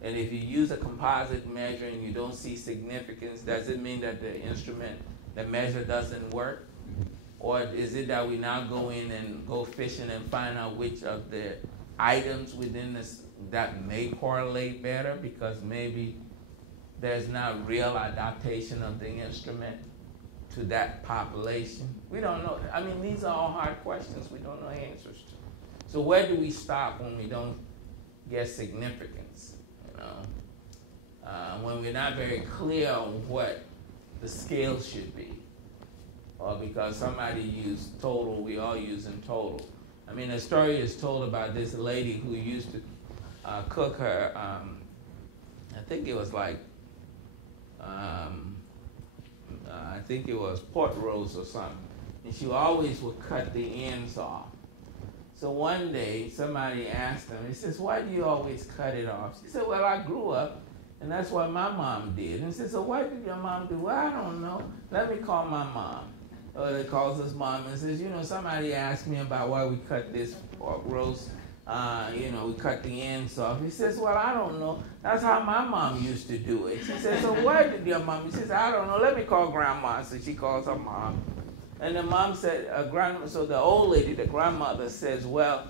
And if you use a composite measure and you don't see significance, does it mean that the instrument, the measure doesn't work? Or is it that we now go in and go fishing and find out which of the items within this that may correlate better because maybe there's not real adaptation of the instrument to that population? We don't know. I mean, these are all hard questions we don't know answers to. So where do we stop when we don't get significance? You know, when we're not very clear on what the scale should be, or because somebody used total, we all using total. I mean, a story is told about this lady who used to cook her. I think it was like, I think it was pork roast or something, and she always would cut the ends off. So one day, somebody asked him, he says, "Why do you always cut it off?" She said, "Well, I grew up, and that's what my mom did." And he said, "So what did your mom do?" "Well, I don't know. Let me call my mom." So he calls his mom and says, "You know, somebody asked me about why we cut this pork roast. You know, we cut the ends off." He says, "Well, I don't know. That's how my mom used to do it." She says, "So what did your mom?" He says, "I don't know. Let me call grandma." So she calls her mom. And the mom said, so the old lady, the grandmother says, "Well,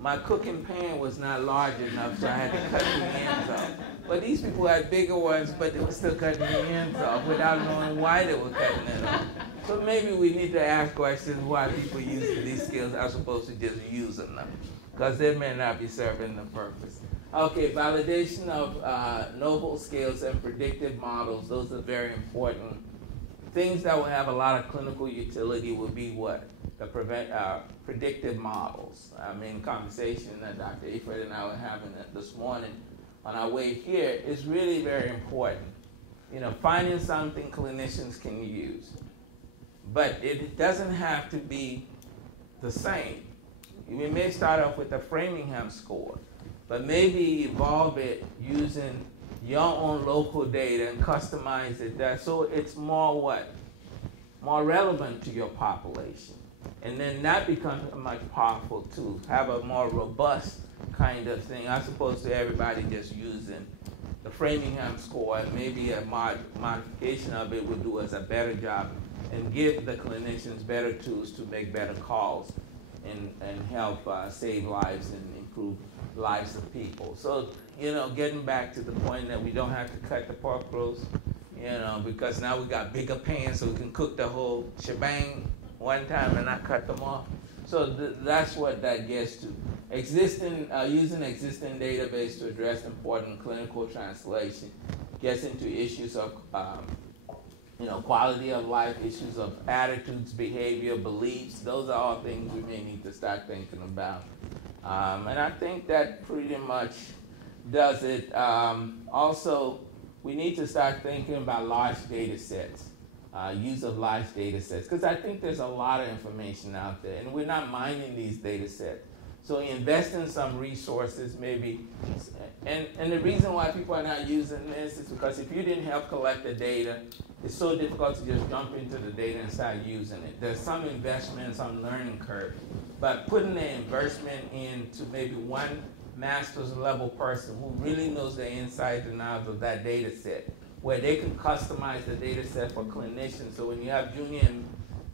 my cooking pan was not large enough, so I had to cut the ends off." But these people had bigger ones, but they were still cutting the ends off without knowing why they were cutting it off. So maybe we need to ask questions why people use these skills as opposed to just using them, because they may not be serving the purpose. Okay, validation of novel scales and predictive models, those are very important. Things that will have a lot of clinical utility would be what? The predictive models. I mean, conversation that Dr. Ifred and I were having this morning on our way here is really very important. You know, finding something clinicians can use. But it doesn't have to be the same. We may start off with the Framingham score, but maybe evolve it using your own local data and customize it so it's more what? More relevant to your population. And then that becomes a much powerful tool. Have a more robust kind of thing, as opposed to everybody just using the Framingham score. And maybe a modification of it would do us a better job and give the clinicians better tools to make better calls and help save lives and improve lives of people. So, you know, getting back to the point that we don't have to cut the pork roast, you know, because now we got bigger pans so we can cook the whole shebang one time and not cut them off. So that's what that gets to. Using existing database to address important clinical translation gets into issues of you know, quality of life, issues of attitudes, behavior, beliefs. Those are all things we may need to start thinking about. And I think that pretty much does it. Also, we need to start thinking about large data sets, use of large data sets, because I think there's a lot of information out there, and we're not mining these data sets. So invest in some resources, maybe. And the reason why people are not using this is because if you didn't help collect the data, it's so difficult to just jump into the data and start using it. There's some investment, some learning curve. But putting the investment into maybe one master's level person who really knows the insides and outs of that data set, where they can customize the data set for clinicians. So when you have junior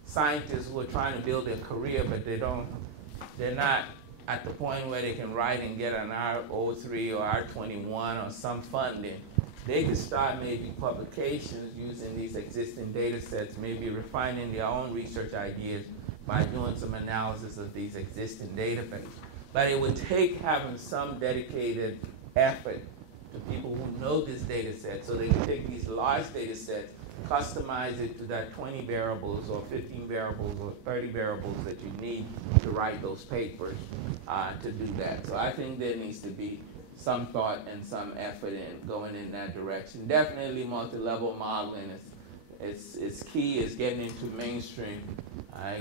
scientists who are trying to build their career, but they're not at the point where they can write and get an R03 or R21 or some funding, they could start maybe publications using these existing data sets, maybe refining their own research ideas by doing some analysis of these existing databases. But it would take having some dedicated effort to people who know this data set, so they can take these large data sets, customize it to that 20 variables or 15 variables or 30 variables that you need to write those papers to do that. So I think there needs to be some thought and some effort in going in that direction. Definitely multi-level modeling is key, is getting into mainstream.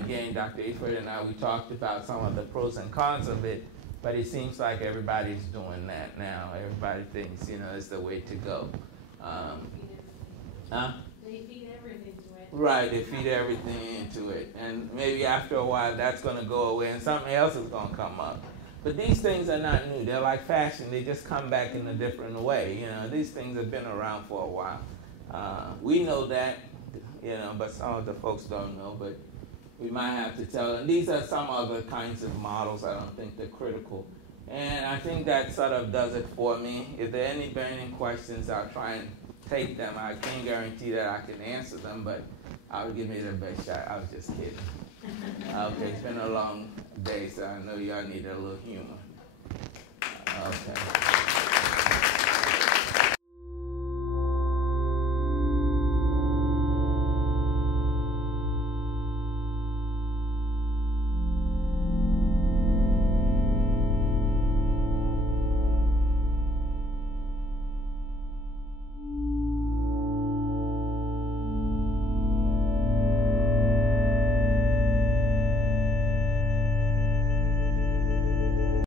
Again, Dr. Aford and I, we talked about some of the pros and cons of it, but it seems like everybody's doing that now. Everybody thinks, you know, it's the way to go. They feed everything to it. Right, they feed everything into it. And maybe after a while that's going to go away and something else is going to come up. But these things are not new. They're like fashion. They just come back in a different way. You know, these things have been around for a while. We know that, you know, but some of the folks don't know. But we might have to tell them. These are some other kinds of models. I don't think they're critical. And I think that sort of does it for me. If there are any burning questions, I'll try and take them. I can't guarantee that I can answer them, but I'll give me the best shot. I was just kidding. Okay, it's been a long day, so I know y'all need a little humor. Okay.